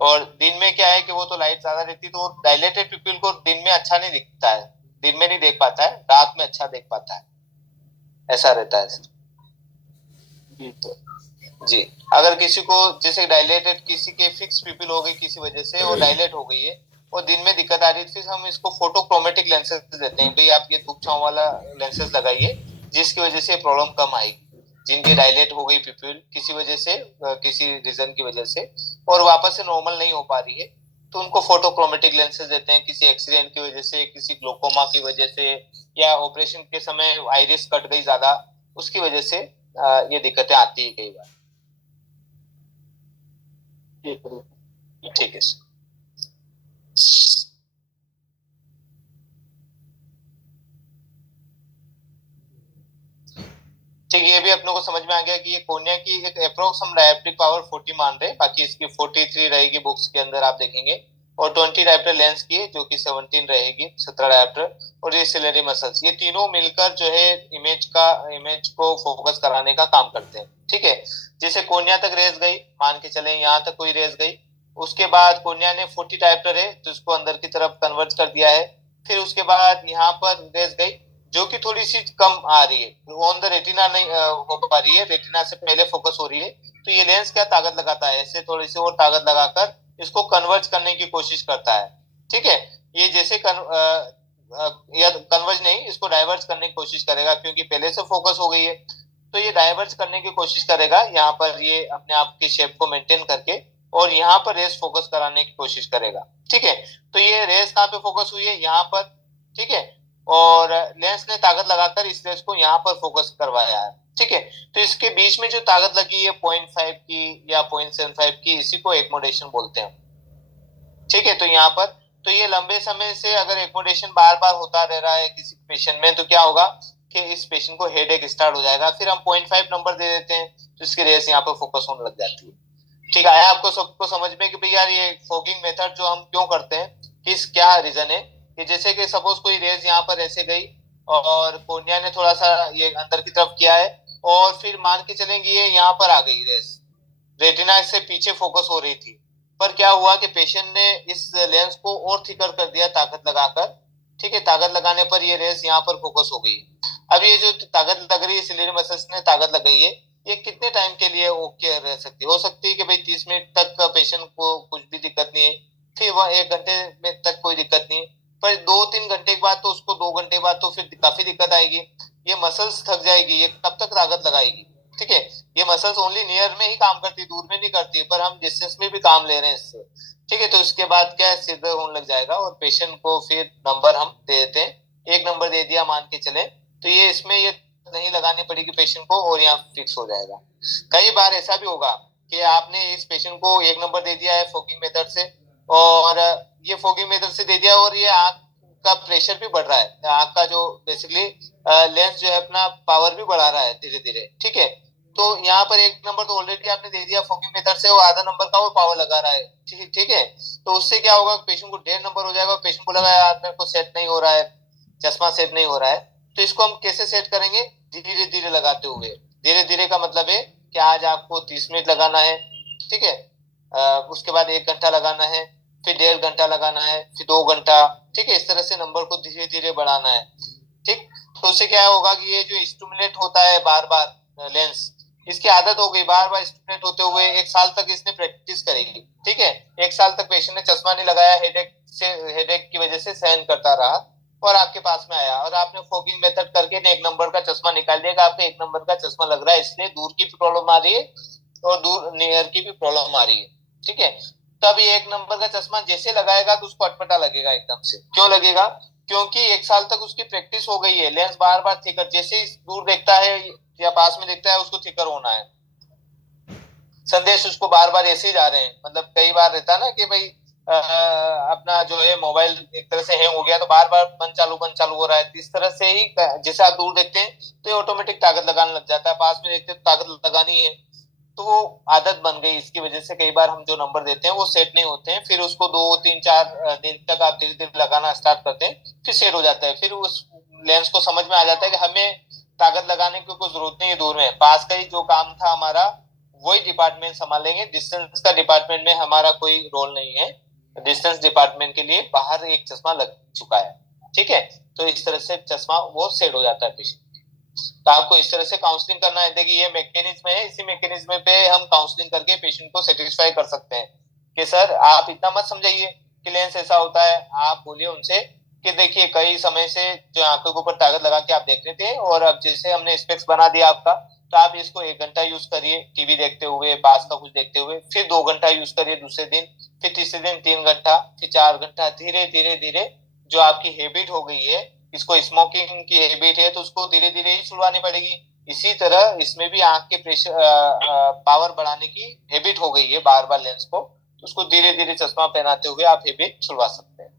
और दिन में क्या है कि वो तो लाइट ज्यादा रहती है, तो डायलेटेड पिपिल को दिन में अच्छा नहीं दिखता है, दिन में नहीं देख पाता है, रात में अच्छा देख पाता है, ऐसा रहता है सर। जी, अगर किसी को जैसे डायलेटेड, किसी के फिक्स पिपिल हो गई किसी वजह से, वो डायलेट हो गई है और दिन में दिक्कत आ रही है, फिर हम इसको फोटोक्रोमेटिक लेंसेज देते हैं, भाई आप ये धूप छांव वाला लेंसेज लगाइए, जिसकी वजह से प्रॉब्लम कम आएगी। जिनकी डायलेट हो गई पिपिल किसी वजह से, किसी रीजन की वजह से, और वापस से नॉर्मल नहीं हो पा रही है, तो उनको फोटोक्रोमेटिक लेंसेज देते हैं। किसी एक्सीडेंट की वजह से, किसी ग्लोकोमा की वजह से, या ऑपरेशन के समय आइरिस कट गई ज्यादा, उसकी वजह से ये दिक्कतें आती है कई बार। ठीक है सर। ठीक है, ये भी अपनों को समझ में आ गया कि ये कोर्निया की एक अप्रोक्स हम डायप्टिक पावर 40 मान रहे हैं, बाकी इसकी 43 रहेगी बुक्स के अंदर आप देखेंगे। और 20 डायप्टर लेंस की जो कि 17 रहेगी, 17 डायप्टर। और ये सिलेरी मसल्स, ये तीनों मिलकर जो है इमेज को फोकस कराने का काम करते हैं। ठीक है, जैसे कोर्निया तक रेस गई, मान के चले यहाँ तक कोई रेस गई, उसके बाद कोर्निया ने 40 डायप्टर है तो इसको अंदर की तरफ कन्वर्ट कर दिया है। फिर उसके बाद यहाँ पर रेस गई जो कि थोड़ी सी कम आ रही है, ऑन द रेटिना नहीं हो पा रही है, रेटिना से पहले फोकस हो रही है। तो ये लेंस क्या ताकत लगाता है, ऐसे थोड़ी सी और ताकत लगाकर इसको कन्वर्ज करने की कोशिश करता है। ठीक है, ये जैसे कन्वर्ज नहीं, इसको डाइवर्ज करने की कोशिश करेगा, क्योंकि पहले से फोकस हो गई है। तो ये डाइवर्ज करने की कोशिश करेगा, यहाँ पर ये अपने आप की शेप को मेंटेन करके, और यहाँ पर रेस फोकस कराने की कोशिश करेगा। ठीक है, तो ये रेस कहाँ पे फोकस हुई है, यहाँ पर। ठीक है, और लेंस ने ताकत लगाकर इस रेस को यहाँ पर फोकस करवाया है, ठीक है। तो इसके बीच में जो ताकत लगी है 0.5 की या 0.75 की, इसी को एक्मोडेशन बोलते हैं, ठीक है। तो यहाँ पर तो ये लंबे समय से अगर एक्मोडेशन बार बार होता रह रहा है किसी पेशेंट में, तो क्या होगा कि इस पेशेंट को हेडेक स्टार्ट हो जाएगा। फिर हम 0.5 नंबर दे देते हैं, तो इसकी रेस यहाँ पर फोकस होने लग जाती है। ठीक है, आया आपको सबको समझ में कि भाई यार ये फॉगिंग मेथड जो हम क्यों करते हैं, किस क्या रीजन है। कि जैसे कि सपोज कोई रेस यहाँ पर ऐसे गई और कोर्निया ने थोड़ा सा ये अंदर की तरफ किया है, और फिर मान के चलेंगे ये यहाँ पर आ गई रेस, रेटिना से पीछे फोकस हो रही थी, पर क्या हुआ कि पेशेंट ने इस लेंस को और थिकर कर दिया ताकत लगाकर, ठीक है। ताकत लगाने पर ये रेस यहाँ पर फोकस हो गई। अब ये जो ताकत लग रही है, सिलियरी मसल्स ने ताकत लगाई है, ये कितने टाइम के लिए ओके रह सकती है? हो सकती है कि भाई 30 मिनट तक पेशेंट को कुछ भी दिक्कत नहीं है, फिर वह 1 घंटे में तक कोई दिक्कत नहीं है, पर 2-3 घंटे के बाद तो उसको 2 घंटे बाद तो फिर काफी दिक्कत आएगी। ये मसल्स थक जाएगी, ये कब तक ताकत लगाएगी, ठीक है। ये मसल्स ओनली नियर में ही काम करती है, दूर में नहीं करती, पर हम डिस्टेंस में भी काम ले रहे हैं इससे, ठीक है। तो इसके बाद क्या सिर दर्द होने लग जाएगा और पेशेंट को फिर नंबर हम दे देते हैं, 1 नंबर दे दिया मान के चले, तो ये इसमें ये नहीं लगानी पड़ेगी पेशेंट को और यहाँ फिक्स हो जाएगा। कई बार ऐसा भी होगा कि आपने इस पेशेंट को 1 नंबर दे दिया है फोगिंग मेथड से, और ये फोगिंग मेथड से दे दिया और ये आंख का प्रेशर भी बढ़ रहा है, आंख का जो बेसिकली लेंस जो है अपना पावर भी बढ़ा रहा है धीरे धीरे, ठीक है। तो यहाँ पर 1 नंबर तो ऑलरेडी आपने दे दिया फोगिंग मेथड से, वो आधा नंबर का वो पावर लगा रहा है, ठीक है। तो उससे क्या होगा, पेशेंट को 1.5 नंबर हो जाएगा, पेशेंट को लगा यार मेरे को सेट नहीं हो रहा है, चश्मा सेट नहीं हो रहा है। तो इसको हम कैसे सेट करेंगे? धीरे धीरे लगाते हुए। धीरे धीरे का मतलब है कि आज आपको 30 मिनट लगाना है, ठीक है। उसके बाद 1 घंटा लगाना है, फिर 1.5 घंटा लगाना है, फिर 2 घंटा, ठीक है। इस तरह से नंबर को धीरे धीरे बढ़ाना है, ठीक। तो उससे क्या होगा कि ये जो स्टिमुलेट होता है बार बार लेंस, इसकी आदत हो गई, बार बार स्टिमुलेट होते हुए 1 साल तक इसने प्रैक्टिस करेगी, ठीक है। 1 साल तक पेशेंट ने चश्मा नहीं लगाया, हेडेक की वजह से सहन करता रहा, और आपके पास में आया और आपने फोगिंग मेथड करके 1 नंबर का चश्मा निकाल दिया कि आपको 1 नंबर का चश्मा लग रहा है, इसलिए दूर की भी प्रॉब्लम आ रही है और दूर नियर की भी प्रॉब्लम आ रही है, ठीक है। तब ये 1 नंबर का चश्मा जैसे लगाएगा तो उसको अटपटा लगेगा एकदम से। क्यों लगेगा? क्योंकि 1 साल तक उसकी प्रैक्टिस हो गई है, लेंस बार बार थिकर, जैसे ही दूर देखता है या पास में देखता है उसको थिकर होना है, संदेश उसको बार बार ऐसे ही जा रहे हैं। मतलब कई बार रहता है ना कि भाई अपना जो है मोबाइल एक तरह से हैंग हो गया तो बार बार बंद चालू हो रहा है, इस तरह से ही जैसे आप दूर देखते हैं तो ये ऑटोमेटिक ताकत लगाने लग जाता है, पास में देखते हैं तो ताकत लगानी है, तो वो आदत बन गई। इसकी वजह से कई बार हम जो नंबर देते हैं वो सेट नहीं होते हैं, फिर उसको 2-3-4 दिन तक आप धीरे धीरे लगाना स्टार्ट करते हैं, फिर सेट हो जाता है। फिर उस लेंस को समझ में आ जाता है कि हमें ताकत लगाने की कोई जरूरत नहीं है, दूर में पास का ही जो काम था हमारा वही डिपार्टमेंट संभालेंगे, डिस्टेंस का डिपार्टमेंट में हमारा कोई रोल नहीं है, डिस्टेंस डिपार्टमेंट के लिए बाहर एक चश्मा लग चुका है, ठीक है। तो इस तरह से चश्मा वो सेट हो जाता है पेशेंट। तो आपको इस तरह से काउंसलिंग करना है। देखिए ये मैकेनिज्म है, इसी मैकेनिज्म पे हम काउंसलिंग करके पेशेंट को सेटिस्फाई कर सकते हैं कि सर आप इतना मत समझाइए कि लेंस ऐसा होता है। आप बोलिए उनसे कि देखिए कई समय से जो आंखों के ऊपर ताकत लगा के आप देख रहे थे, और अब जैसे हमने स्पेक्स बना दिया आपका, तो आप इसको 1 घंटा यूज करिए टीवी देखते हुए, पास का कुछ देखते हुए, फिर 2 घंटा यूज करिए दूसरे दिन, फिर तीसरे दिन 3 घंटा, फिर 4 घंटा, धीरे धीरे धीरे जो आपकी हैबिट हो गई है, इसको स्मोकिंग की हैबिट है तो उसको धीरे धीरे ही छुड़वानी पड़ेगी। इसी तरह इसमें भी आंख के प्रेशर पावर बढ़ाने की हैबिट हो गई है बार बार लेंस को, तो उसको धीरे धीरे चश्मा पहनाते हुए आप हैबिट छुड़वा सकते हैं।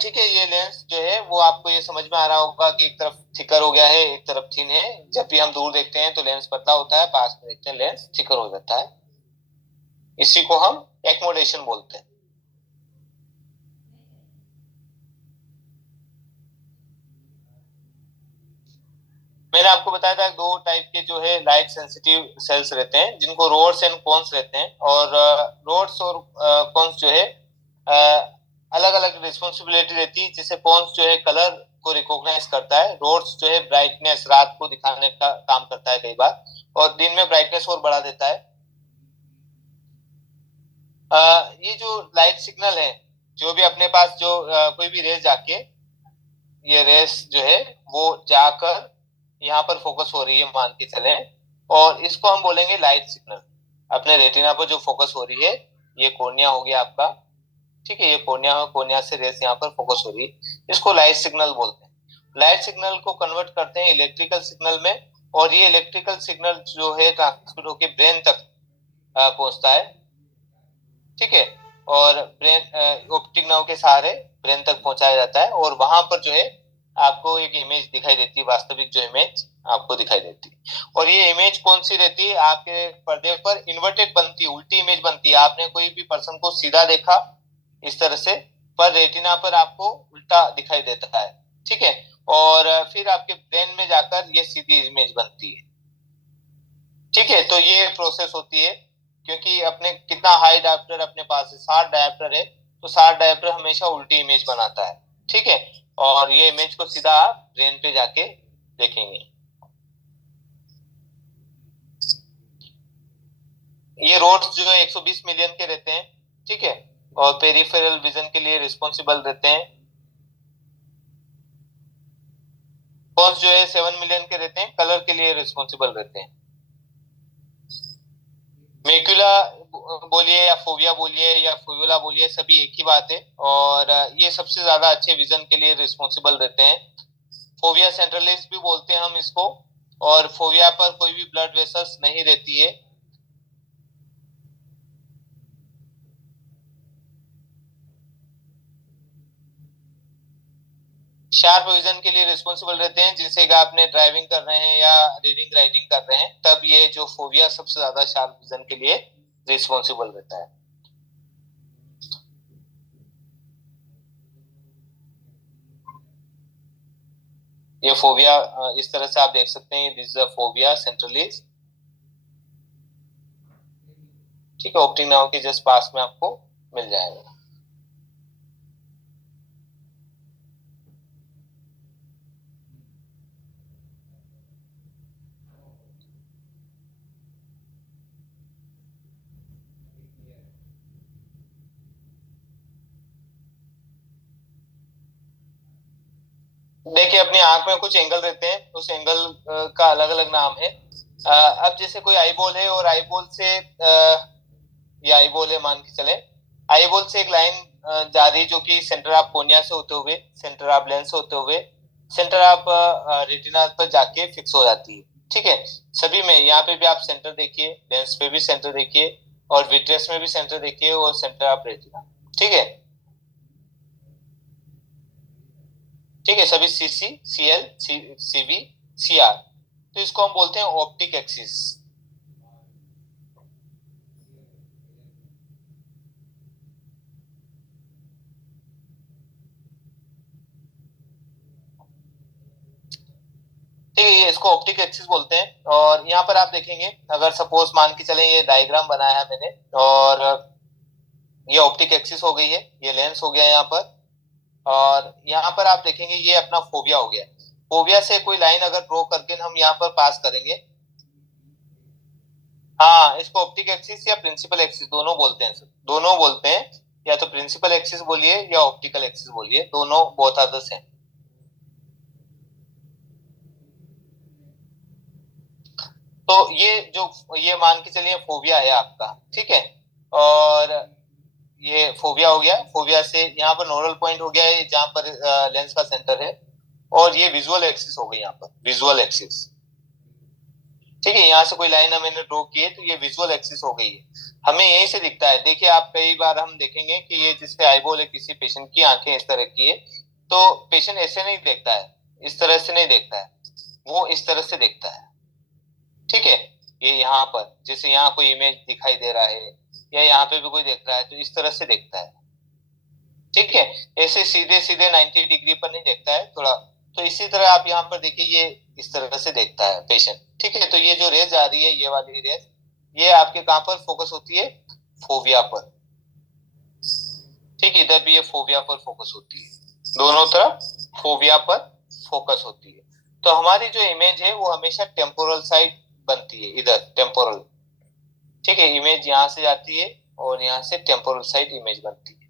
ठीक है, ये लेंस जो है वो आपको ये समझ में आ रहा होगा कि एक तरफ थिकर हो गया है, एक तरफ थिन है। जब भी हम दूर देखते हैं तो लेंस पतला होता है, पास में देखते हैं लेंस थिकर हो जाता है, इसी को हम एक्मोडेशन बोलते हैं। मैंने आपको बताया था 2 टाइप के जो है लाइट सेंसिटिव सेल्स रहते हैं, जिनको रोड्स एंड कोन्स रहते हैं, और रोड्स और कोन्स जो है अलग अलग रिस्पॉन्सिबिलिटी रहती है। जैसे कोन्स जो है कलर को रिकॉग्नाइज करता है, रोड्स जो है ब्राइटनेस रात को दिखाने का काम करता है कई बार, और दिन में ब्राइटनेस और बढ़ा देता है। ये जो लाइट सिग्नल है, जो भी अपने पास जो कोई भी रेस जाके, ये रेस जो है वो जाकर यहाँ पर फोकस हो रही है मान के चले, और इसको हम बोलेंगे लाइट सिग्नल। अपने रेटिना पर जो फोकस हो रही है, ये कॉर्निया हो गया आपका, ठीक है, ये कोर्निया से रेस यहाँ पर फोकस हो रही है, इसको लाइट सिग्नल बोलते हैं। लाइट सिग्नल को कन्वर्ट करते हैं इलेक्ट्रिकल सिग्नल में, और ये इलेक्ट्रिकल सिग्नल जो है ट्रांसमिट होकर ब्रेन तक पहुंचता है, ठीक है, और ब्रेन ऑप्टिक नर्व के सहारे ब्रेन तक पहुंचाया जाता है, और वहां पर जो है आपको एक इमेज दिखाई देती है, वास्तविक जो इमेज आपको दिखाई देती है। और ये इमेज कौन सी रहती है, आपके पर्दे पर इन्वर्टेड बनती है, उल्टी इमेज बनती है। आपने कोई भी पर्सन को सीधा देखा इस तरह से, पर रेटिना पर आपको उल्टा दिखाई देता है, ठीक है, और फिर आपके ब्रेन में जाकर ये सीधी इमेज बनती है, ठीक है। तो ये प्रोसेस होती है, क्योंकि अपने कितना हाई डायोप्टर अपने पास है, 60 डायोप्टर है, तो 60 डायोप्टर हमेशा उल्टी इमेज बनाता है, ठीक है, और ये इमेज को सीधा आप ब्रेन पे जाके देखेंगे। ये रोड्स जो है 120 मिलियन के रहते हैं, ठीक है, और पेरिफेरल विजन के लिए रिस्पॉन्सिबल रहते हैं। कोन्स जो है 7 मिलियन के रहते हैं, कलर के लिए रिस्पॉन्सिबल रहते हैं। मेक्यूला बोलिए या फोविया बोलिए या फोवियोला बोलिए, सभी एक ही बात है, और ये सबसे ज्यादा अच्छे विजन के लिए रिस्पॉन्सिबल रहते हैं। फोविया सेंट्रलिस भी बोलते हैं हम इसको, और फोविया पर कोई भी ब्लड वेसल्स नहीं रहती है। शार्प विजन के लिए रिस्पॉन्सिबल रहते हैं, जैसे कि आपने ड्राइविंग कर रहे हैं या रीडिंग राइटिंग कर रहे हैं, तब ये जो फोविया सबसे ज्यादा शार्प विजन के लिए रिस्पॉन्सिबल रहता है। ये फोविया इस तरह से आप देख सकते हैं, this is a fovea centralis, ठीक है, ऑप्टिक नर्व के जस्ट पास में आपको मिल जाएगा। देखिए, अपनी आंख में कुछ एंगल रहते हैं, उस एंगल का अलग अलग नाम है। अब जैसे कोई आई बॉल है, और आई बॉल से ये आई बॉल है मान के चले, आई बॉल से एक लाइन जा रही है जो कि सेंटर ऑफ कोर्निया से होते हुए, सेंटर ऑफ लेंस से होते हुए, सेंटर ऑफ रेटिना पर जाके फिक्स हो जाती है, ठीक है। सभी में यहाँ पे भी आप सेंटर देखिए, लेंस पे भी सेंटर देखिए, और विट्रेस में भी सेंटर देखिए, और सेंटर ऑफ रेटिना, ठीक है, ठीक है, सभी सीसी, सीएल, सीवी, सीआर, तो इसको हम बोलते हैं ऑप्टिक एक्सिस। ठीक है, ये इसको ऑप्टिक एक्सिस बोलते हैं। और यहाँ पर आप देखेंगे, अगर सपोज मान के चले ये डायग्राम बनाया है मैंने, और ये ऑप्टिक एक्सिस हो गई है, ये लेंस हो गया यहाँ पर, और यहाँ पर आप देखेंगे ये अपना फोविया हो गया। फोविया से कोई लाइन अगर ड्रॉ करके हम यहाँ पर पास करेंगे, हाँ, इसको ऑप्टिक एक्सिस या प्रिंसिपल एक्सिस दोनों बोलते हैं सर, दोनों बोलते हैं, या तो प्रिंसिपल एक्सिस बोलिए या ऑप्टिकल एक्सिस बोलिए, दोनों बोथ आर द सेम। तो ये मान के चलिए फोविया है आपका, ठीक है, और ये फोविया हो गया। फोविया से यहाँ पर नोडल पॉइंट हो गया है जहां पर लेंस का सेंटर है, और ये विजुअल एक्सिस हो गई यहाँ पर, विजुअल एक्सिस, ठीक है, यहाँ से कोई लाइन मैंने ड्रॉ की है, तो ये विजुअल एक्सिस हो गई है, हमें यहीं से दिखता है। देखिए, आप कई बार हम देखेंगे कि ये जिसपे आईबॉल है, किसी पेशेंट की आंखें इस तरह की है, तो पेशेंट ऐसे नहीं देखता है, इस तरह से नहीं देखता है, वो इस तरह से देखता है, ठीक है। ये यहाँ पर जैसे यहाँ कोई इमेज दिखाई दे रहा है, या यहाँ पे भी कोई देख रहा है, तो इस तरह से देखता है, ठीक है, ऐसे सीधे सीधे 90 डिग्री पर नहीं देखता है थोड़ा। तो इसी तरह आप यहाँ पर देखिए, ये इस तरह से देखता है पेशेंट, ठीक है। तो ये जो रेज आ रही है, ये वाली रेज, ये आपके कहाँ पर फोकस होती है, फोविया पर, ठीक है, इधर भी ये फोविया पर फोकस होती है, दोनों तरफ फोविया पर फोकस होती है। तो हमारी जो इमेज है वो हमेशा टेम्पोरल साइड बनती है, इधर टेम्पोरल, ठीक है, इमेज यहाँ से जाती है, और यहाँ से टेम्पोरल साइड इमेज बनती है,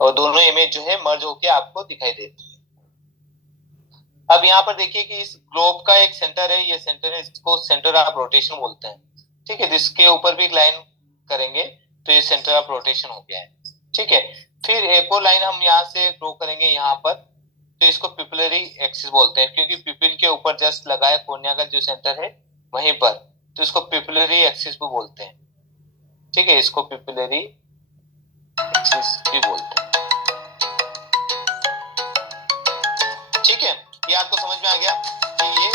और दोनों इमेज जो है मर्ज होके आपको दिखाई देती है। अब यहाँ पर देखिए कि इस ग्लोब का एक सेंटर है, ये सेंटर है, इसको सेंटर ऑफ रोटेशन बोलते हैं, ठीक है, जिसके ऊपर भी एक लाइन करेंगे तो ये सेंटर ऑफ रोटेशन हो गया है। ठीक है। फिर एक और लाइन हम यहाँ से ड्रॉ करेंगे यहाँ पर, तो इसको पिपलरी एक्सिस बोलते हैं, क्योंकि पिपिल के ऊपर जस्ट लगा है कोर्निया का जो सेंटर है वहीं पर, तो इसको पिपलरी एक्सिस भी बोलते हैं। ठीक है, इसको पिपलरी एक्सिस भी बोलते हैं। ठीक है, ये आपको समझ में आ गया कि ये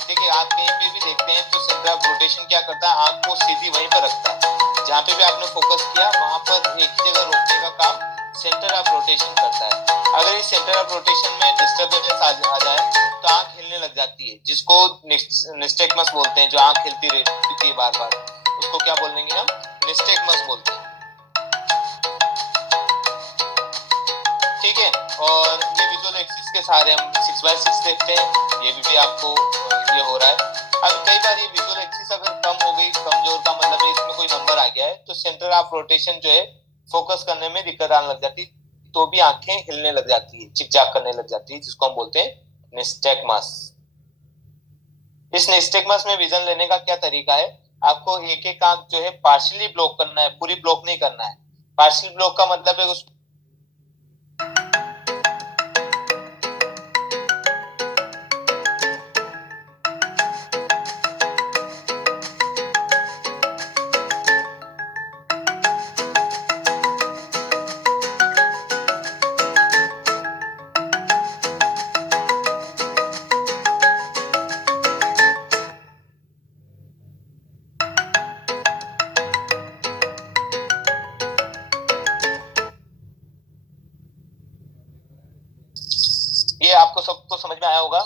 देखिए आप कहीं पे भी देखते हैं तो सेंटर ऑफ रोटेशन क्या करता है, आंख को सीधी वहीं पर रखता है, जहां पे भी आपने फोकस किया वहां पर एक ही जगह रोकने का काम सेंटर ऑफ रोटेशन करता है। अगर इस सेंटर ऑफ रोटेशन में डिस्टर्बेंस आ जाए तो आंख हिलने लग जाती है, जिसको निस्टेगमस बोलते हैं, जो आंख हिलती रहती है बार बार, उसको क्या बोलेंगे हम, निस्टेगमस बोलते हैं। ठीक है, और ये विजुअल एक्सिस के सहारे हम 6x6 देखते हैं, ये भी आपको ये हो रहा है। अब कई बार ये विजुअल एक्सिस अगर कम हो गई, कमजोर का मतलब है इसमें कोई नंबर आ गया है, तो सेंटर ऑफ रोटेशन जो है फोकस करने में दिक्कत आने लग जाती, तो भी आंखें हिलने लग जाती है, चिकचाक करने लग जाती है, जिसको हम बोलते हैं निस्टेगमस। इस निस्टेगमस में विजन लेने का क्या तरीका है, आपको एक एक आंख जो है पार्शियली ब्लॉक करना है, पूरी ब्लॉक नहीं करना है। पार्शियल ब्लॉक का मतलब है उस ये आपको सबको समझ में आया होगा।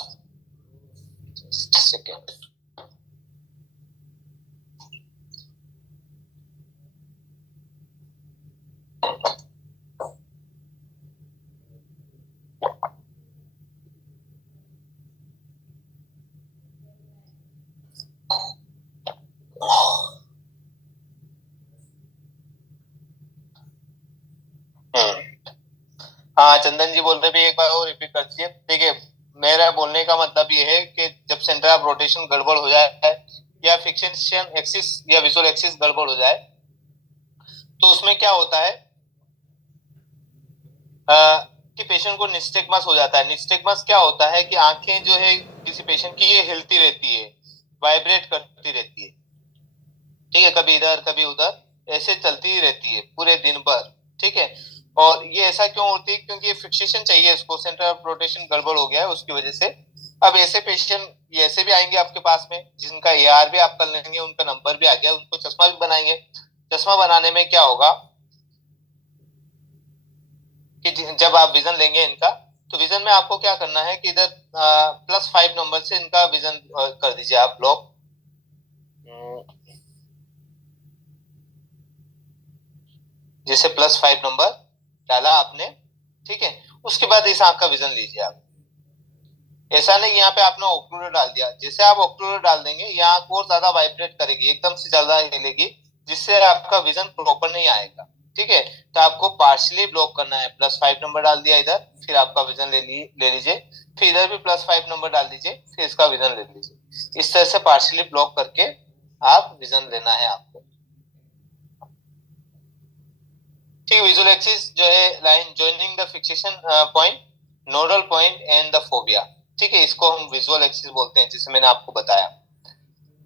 सेकेंड, हाँ चंदन जी बोल रहे भी, एक बार और रिपीट कर दीजिए। देखिए मेरा बोलने का मतलब ये है कि जब सेंटर ऑफ रोटेशन गड़बड़ हो जाए या फिक्सेशन एक्सिस या विजुअल एक्सिस गड़बड़ हो जाए, तो उसमें क्या होता है कि पेशेंट को निस्टेगमस हो जाता है। निस्टेगमस क्या होता है कि आंखें जो है किसी पेशेंट की ये हिलती रहती है, वाइब्रेट करती रहती है। ठीक है, कभी इधर कभी उधर ऐसे चलती रहती है पूरे दिन भर। ठीक है, और ये ऐसा क्यों होती है, क्योंकि ये फिक्सेशन चाहिए इसको, सेंटर ऑफ रोटेशन गड़बड़ हो गया है उसकी वजह से। अब ऐसे पेशेंट ऐसे भी आएंगे आपके पास में जिनका एआर भी आप कर लेंगे, उनका नंबर भी आ गया, उनको चश्मा भी बनाएंगे। चश्मा बनाने में क्या होगा कि जब आप विजन लेंगे इनका, तो विजन में आपको क्या करना है कि इधर +5 नंबर से इनका विजन कर दीजिए आप ब्लॉक। जैसे +5 नंबर डाला आपने, ठीक है, उसके बाद इस आंख का विजन लीजिए आप। ऐसा नहीं यहाँ पे आपने ऑक्लूडर डाल दिया, जैसे आप ऑक्लूडर डाल देंगे ये आंख और ज्यादा वाइब्रेट करेगी, एकदम से ज्यादा हिलेगी, जिससे आपका विजन प्रॉपर नहीं आएगा। ठीक है, तो आपको पार्शियली ब्लॉक करना है। +5 नंबर डाल दिया इधर, फिर आपका विजन ले लीजिए, फिर इधर भी +5 नंबर डाल दीजिए, फिर इसका विजन ले लीजिए। इस तरह से पार्शियली ब्लॉक करके आप विजन लेना है आपको। ठीक, विजुअल एक्सिस जो है line joining the fixation point, nodal point and the phobia. ठीक है, इसको हम विजुअल एक्सिस बोलते हैं, जैसे मैंने आपको बताया।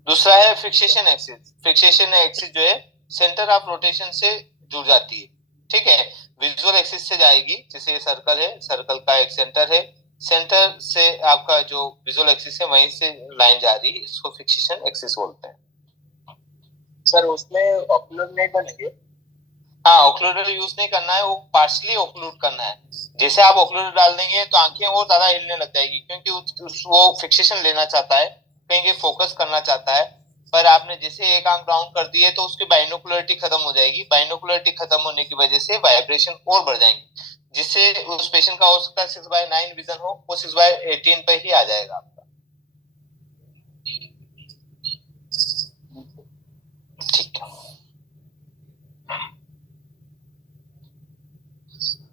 दूसरा है फिक्सेशन एक्सिस। फिक्सेशन एक्सिस जो है सेंटर ऑफ रोटेशन से जुड़ जाती है। ठीक है, विजुअल एक्सिस से जाएगी, जैसे ये सर्कल है, सर्कल का एक सेंटर है, सेंटर से आपका जो विजुअल एक्सिस है वहीं से लाइन जा रही है, इसको फिक्सेशन एक्सिस बोलते हैं। सर उसमें ऑक्लूड नहीं बनेंगे? हाँ, ऑक्लूडर यूज नहीं करना है, वो पार्शली ऑक्लूड करना है। जैसे आप ऑक्लूडर डाल देंगे तो आंखें और ज्यादा हिलने लग जाएगी, क्योंकि वो फिक्सेशन लेना चाहता है, कहीं फोकस करना चाहता है, पर आपने जैसे एक आंख डाउन कर दी है तो उसकी बाइनोकुलरिटी खत्म हो जाएगी। बाइनोकुलरिटी खत्म होने की वजह से वाइब्रेशन और बढ़ जाएंगे, जिससे उस पेशेंट का हो सकता है 6/9 विजन हो, वो 6/18 पे ही आ जाएगा आपका। ठीक है,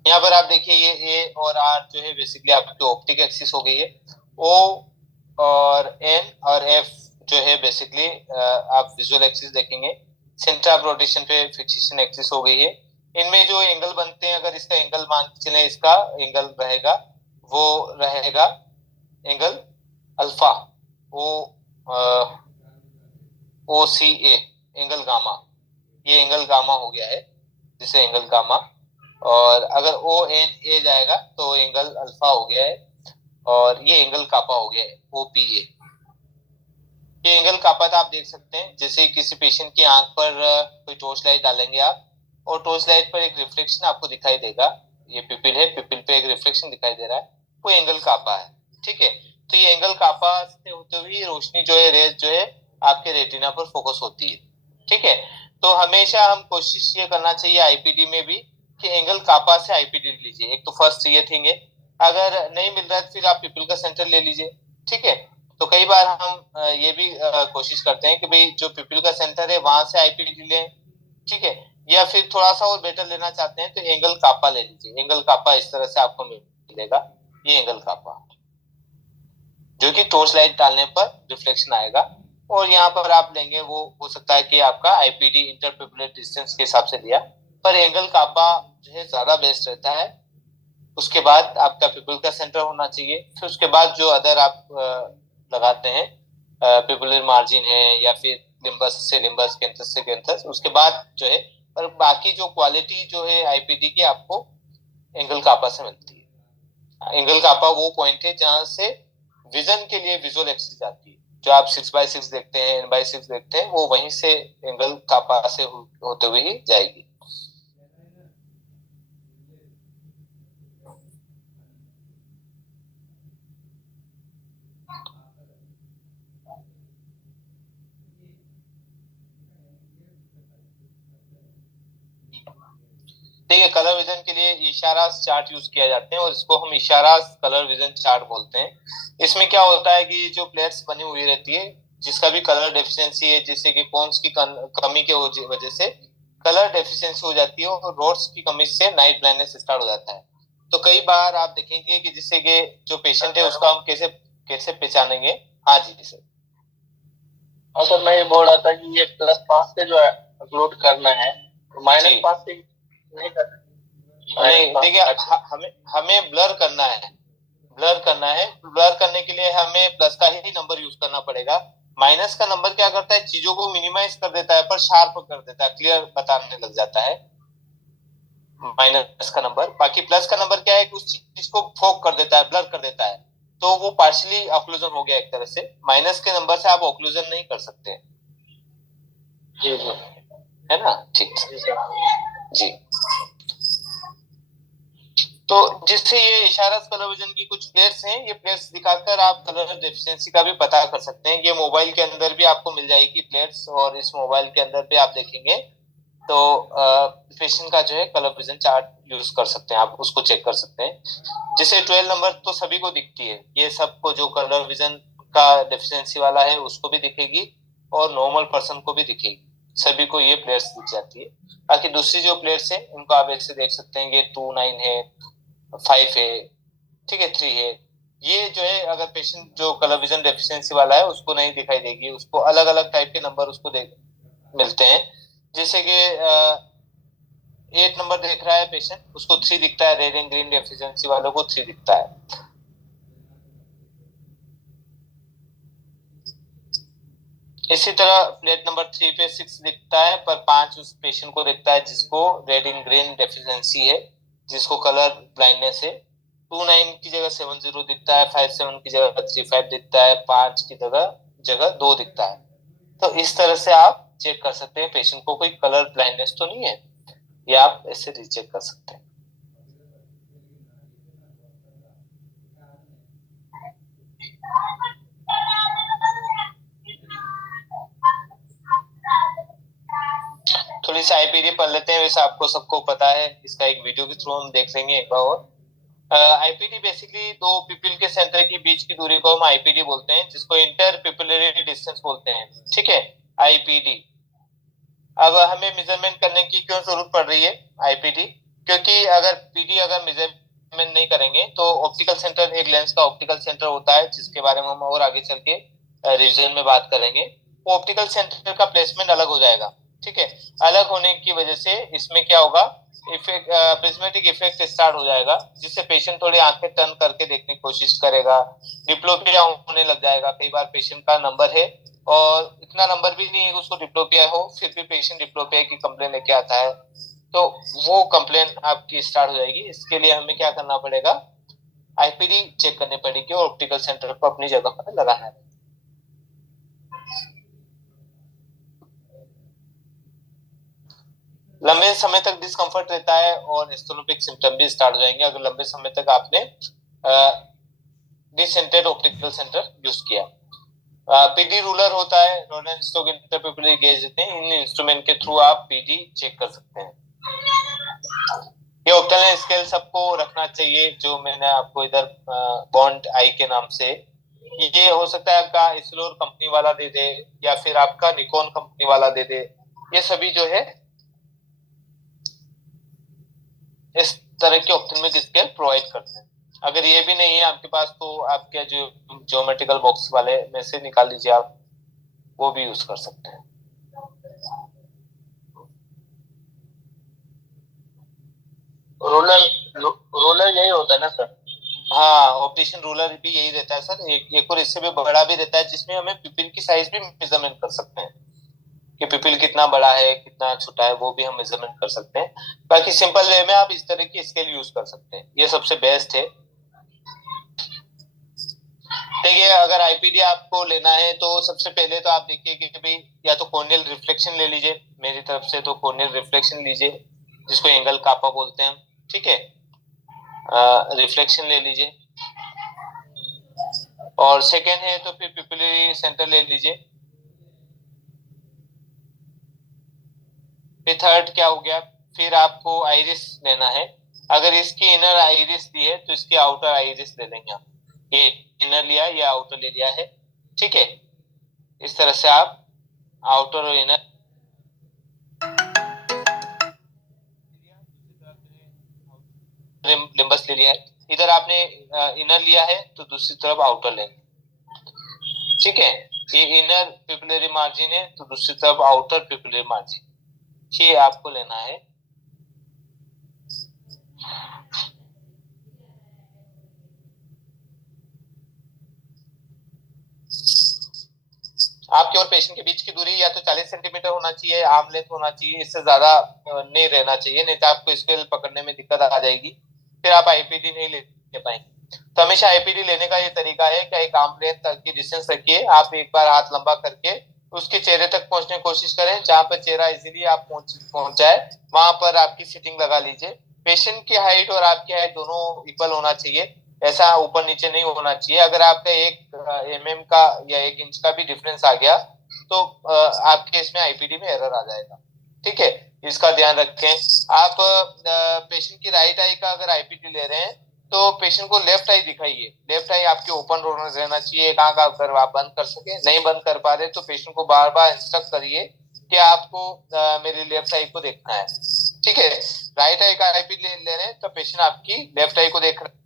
यहाँ पर आप देखिए ये ए और आर जो है बेसिकली आपकी ऑप्टिक एक्सिस हो गई है। ओ और एन और एफ जो है बेसिकली आप विजुअल एक्सिस देखेंगे, सेंटर ऑफ रोटेशन पे फिक्सेशन एक्सिस हो गई है। इनमें जो एंगल बनते हैं, अगर इसका एंगल मान के चले, इसका एंगल रहेगा वो रहेगा एंगल अल्फा, ओ सी ए, एंगल गामा। ये एंगल गामा हो गया है, जिसे एंगल गामा। और अगर ओ एन ए जाएगा तो एंगल अल्फा हो गया है, और ये एंगल कापा हो गया है, ओ पी ए। ये एंगल कापा आप देख सकते हैं, जैसे किसी पेशेंट की आंख पर कोई टॉर्च लाइट डालेंगे आप, और टॉर्च लाइट पर एक रिफ्लेक्शन आपको दिखाई देगा। ये पिपिल है, पिपिल पे एक रिफ्लेक्शन दिखाई दे रहा है, वो एंगल कापा है। ठीक है, तो ये एंगल कापा से होते हुए रोशनी जो है, रेज जो है, आपके रेटिना पर फोकस होती है। ठीक है, तो हमेशा हम कोशिश ये करना चाहिए आईपीडी में भी कि एंगल कापा से आईपीडी लीजिए। एक तो फर्स्ट ये थिंग है। अगर नहीं मिल रहा है तो फिर आप पिपिल का सेंटर ले लीजिए। ठीक है, तो कई बार हम ये भी कोशिश करते हैं कि भाई जो पिपिल का सेंटर है वहां से आईपीडी लें। ठीक है, या फिर थोड़ा सा और बेटर लेना चाहते हैं तो एंगल कापा ले लीजिए। एंगल कापा इस तरह से आपको मिलेगा, ये एंगल कापा, जो कि टॉर्च लाइट डालने पर रिफ्लेक्शन आएगा। और यहाँ पर आप लेंगे, वो हो सकता है कि आपका आईपीडी इंटरपिपुलर डिस्टेंस के हिसाब से लिया, पर एंगल कापा जो है ज्यादा बेस्ट रहता है। उसके बाद आपका पिपुल का सेंटर होना चाहिए। फिर उसके बाद जो अदर आप लगाते हैं, पिपुलर मार्जिन है, या फिर लिम्बस से लिम्बस, कैंथस से कैंथस, उसके बाद जो है, पर बाकी जो क्वालिटी जो है आईपीडी की आपको एंगल कापा से मिलती है। एंगल कापा वो पॉइंट है जहां से विजन के लिए विजुअल एक्सिस जाती है। जो आप 6x6 देखते हैं, n/6 देखते हैं, वो वहीं से एंगल कापा से होते हुए ही जाएगी। देखिए, कलर विजन के लिए इशारा चार्ट यूज किया जाते हैं, और इसको हम इशारा कलर विजन चार्ट बोलते हैं। इसमें क्या होता है कि जो प्लेट्स बनी हुई रहती है, जिसका भी कलर डेफिशिएंसी है, जैसे कि कॉन्स की कमी के वजह से कलर डेफिशिएंसी हो जाती है, और रोड्स की कमी से नाइट ब्लाइंडनेस स्टार्ट हो जाता है। तो कई बार आप देखेंगे कि जिससे कि जो पेशेंट है उसका हम कैसे कैसे पहचानेंगे। हाँ जी सर। हाँ सर, मैं ये बोल रहा था कि ये +5 से जो है अपलोड करना है, तो -5 से नहीं करना। नहीं, देखिए, हमें हमें ब्लर करना है। ब्लर करना है, ब्लर करने के लिए हमें प्लस का ही नंबर यूज करना पड़ेगा। माइनस का नंबर क्या करता है, चीजों को मिनिमाइज कर देता है, पर शार्प कर देता है, क्लियर बताने लग जाता है माइनस का नंबर। बाकी प्लस का नंबर क्या है कि उस चीज को फोक कर देता है, ब्लर कर देता है, तो वो पार्शियली ऑक्लूजन हो गया एक तरह से। माइनस के नंबर से आप ऑक्लूजन नहीं कर सकते। जी जी, है ना? ठीक जी। तो जिससे ये इशारा कलर विजन की कुछ प्लेयर्स हैं, ये प्लेयर्स दिखाकर आप कलर डेफिशिएंसी का भी पता कर सकते हैं। ये मोबाइल के अंदर भी आपको मिल जाएगी प्लेयर्स, और इस मोबाइल के अंदर भी आप देखेंगे तो पेशेंट का जो है कलर विजन चार्ट यूज कर सकते हैं, आप उसको चेक कर सकते हैं। जैसे 12 नंबर तो सभी को दिखती है, ये सबको जो कलर विजन का डेफिशिएंसी वाला है उसको भी दिखेगी, और नॉर्मल पर्सन को भी दिखेगी, सभी को ये प्लेयर्स दिख जाती है। बाकी दूसरी जो प्लेयर्स है उनको आप ऐसे देख सकते हैं, ये 2 9 है, 5 है, ठीक है, 3 है। ये जो है, अगर पेशेंट जो कलर विजन डेफिशिएंसी वाला है उसको नहीं दिखाई देगी, उसको अलग अलग टाइप के नंबर उसको मिलते हैं। जैसे कि 8 नंबर देख रहा है पेशेंट, उसको 3 दिखता है, रेड एंड ग्रीन डेफिशिएंसी वालों को 3 दिखता है। इसी तरह प्लेट नंबर 3 पे 6 दिखता है, पर 5 उस पेशेंट को दिखता है जिसको रेड एंड ग्रीन डेफिशिएंसी है, जिसको कलर ब्लाइंडनेस है। 2 9 की जगह 7 0 दिखता है, 5 7 की जगह 3 5 दिखता है, 5 की जगह 2 दिखता है। तो इस तरह से आप चेक कर सकते हैं पेशेंट को कोई कलर ब्लाइंडनेस तो नहीं है, या आप ऐसे रीचेक कर सकते हैं। थोड़ी सी आईपीडी पढ़ लेते हैं, वैसे आपको सबको पता है, इसका एक वीडियो के थ्रू हम देख लेंगे एक बार और। आईपीडी बेसिकली दो पिपिल के सेंटर के बीच की दूरी को हम आईपीडी बोलते हैं, जिसको इंटर पिपिलरी डिस्टेंस बोलते हैं। ठीक है, आईपीडी। अब हमें मेजरमेंट करने की क्यों जरूरत पड़ रही है आईपीडी? क्योंकि अगर मेजरमेंट नहीं करेंगे तो ऑप्टिकल सेंटर, एक लेंस का ऑप्टिकल सेंटर होता है, जिसके बारे में हम और आगे चल के रिविजन में बात करेंगे। वो ऑप्टिकल सेंटर का प्लेसमेंट अलग हो जाएगा। ठीक है। अलग होने की वजह से इसमें क्या होगा, इफेक्ट प्रिज्मेटिक इफेक्ट स्टार्ट हो जाएगा, जिससे पेशेंट थोड़ी आंखें टर्न करके देखने की कोशिश करेगा, डिप्लोपिया होने लग जाएगा। कई बार पेशेंट का नंबर है और इतना नंबर भी नहीं है कि उसको डिप्लोपिया हो, फिर भी पेशेंट डिप्लोपिया की कंप्लेन लेके आता है, तो वो कंप्लेन आपकी स्टार्ट हो जाएगी। इसके लिए हमें क्या करना पड़ेगा, आईपीडी चेक करनी पड़ेगी और ऑप्टिकल सेंटर को अपनी जगह पर लगाना है। लंबे समय तक डिस्कम्फर्ट रहता है और एस्थेनोपिक सिम्टम भी स्टार्ट हो जाएंगे अगर लंबे समय तक आपने डिसेंटेड ऑप्टिकल सेंटर यूज किया। पीडी रूलर होता है, रोलन स्टोक इंटरपिपुलर गेज देते हैं, इन इंस्ट्रूमेंट के थ्रू आप पीडी चेक कर सकते हैं। ये ऑप्टिकल स्केल सबको रखना चाहिए, जो मैंने आपको इधर बॉन्ड आई के नाम से, ये हो सकता है आपका इसलोर कंपनी वाला दे दे या फिर आपका निकॉन कंपनी वाला दे दे। ये सभी जो है इस तरह के ऑप्टिमिक स्केल प्रोवाइड करते हैं। अगर ये भी नहीं है आपके पास तो आपके जो ज्योमेट्रिकल बॉक्स वाले में से निकाल लीजिए, आप वो भी यूज कर सकते हैं। रोलर यही होता है ना सर? हाँ, ऑप्टिशियन रूलर भी यही रहता है सर। एक और इससे भी बड़ा भी रहता है, जिसमें हमें पिपिल की साइज भी मेजरमेंट कर सकते हैं कि पिपिल कितना बड़ा है कितना छोटा है, वो भी हम मेजरमेंट कर सकते हैं। बाकी सिंपल वे में आप इस तरह की स्केल यूज कर सकते हैं, ये सबसे बेस्ट है। देखिए, अगर आईपीडी आपको लेना है तो सबसे पहले तो आप देखिए कि भाई या तो कॉर्नियल रिफ्लेक्शन ले लीजिए, मेरी तरफ से तो कॉर्नियल रिफ्लेक्शन लीजिए, जिसको एंगल कापा बोलते हैं हम, ठीक है। रिफ्लेक्शन ले लीजिए, और सेकेंड है तो फिर पिपिलरी सेंटर ले लीजिए। फिर थर्ड क्या हो गया, फिर आपको आइरिस लेना है। अगर इसकी इनर आइरिस दी है तो इसकी आउटर आइरिस ले लेंगे आप। ये इनर लिया या आउटर ले लिया है, ठीक है। इस तरह से आप आउटर और इनर लिम्बस ले लिया है, इधर आपने इनर लिया है तो दूसरी तरफ आउटर लेंगे, ठीक है। ये इनर पिपिलरी मार्जिन है तो दूसरी तरफ आउटर पिपिलरी मार्जिन, ये आपको लेना है। आपके और पेशेंट के बीच की दूरी या तो 40 सेंटीमीटर होना चाहिए, आर्म लेंथ होना चाहिए, इससे ज्यादा नहीं रहना चाहिए, नहीं तो आपको स्केल पकड़ने में दिक्कत आ जाएगी, फिर आप आईपीडी नहीं ले पाएंगे। तो हमेशा आईपीडी लेने का ये तरीका है कि एक आर्म लेंथ तक की डिस्टेंस रखिए, आप एक बार हाथ लंबा करके उसके चेहरे तक पहुंचने की कोशिश करें, जहां पर चेहरा इजीली आप पहुंच जाए वहां पर आपकी सीटिंग लगा लीजिए। पेशेंट की हाइट और आपकी हाइट दोनों इक्वल होना चाहिए, ऐसा ऊपर नीचे नहीं होना चाहिए। अगर आपका 1 mm का या 1 इंच का भी डिफरेंस आ गया तो आपके इसमें आईपीडी में एरर आ जाएगा, ठीक है। इसका ध्यान रखें। आप पेशेंट की राइट आई का अगर आईपीडी ले रहे हैं तो पेशेंट को लेफ्ट आई दिखाइए, लेफ्ट आई आपके ओपन रहना चाहिए, एक आंख अगर आप बंद कर सके, नहीं बंद कर पा रहे तो पेशेंट को बार बार इंस्ट्रक्ट करिए कि आपको मेरी लेफ्ट आई को देखना है, ठीक है। राइट आई का आईपीडी ले रहे हैं तो पेशेंट आपकी लेफ्ट आई को देख रहे हैं।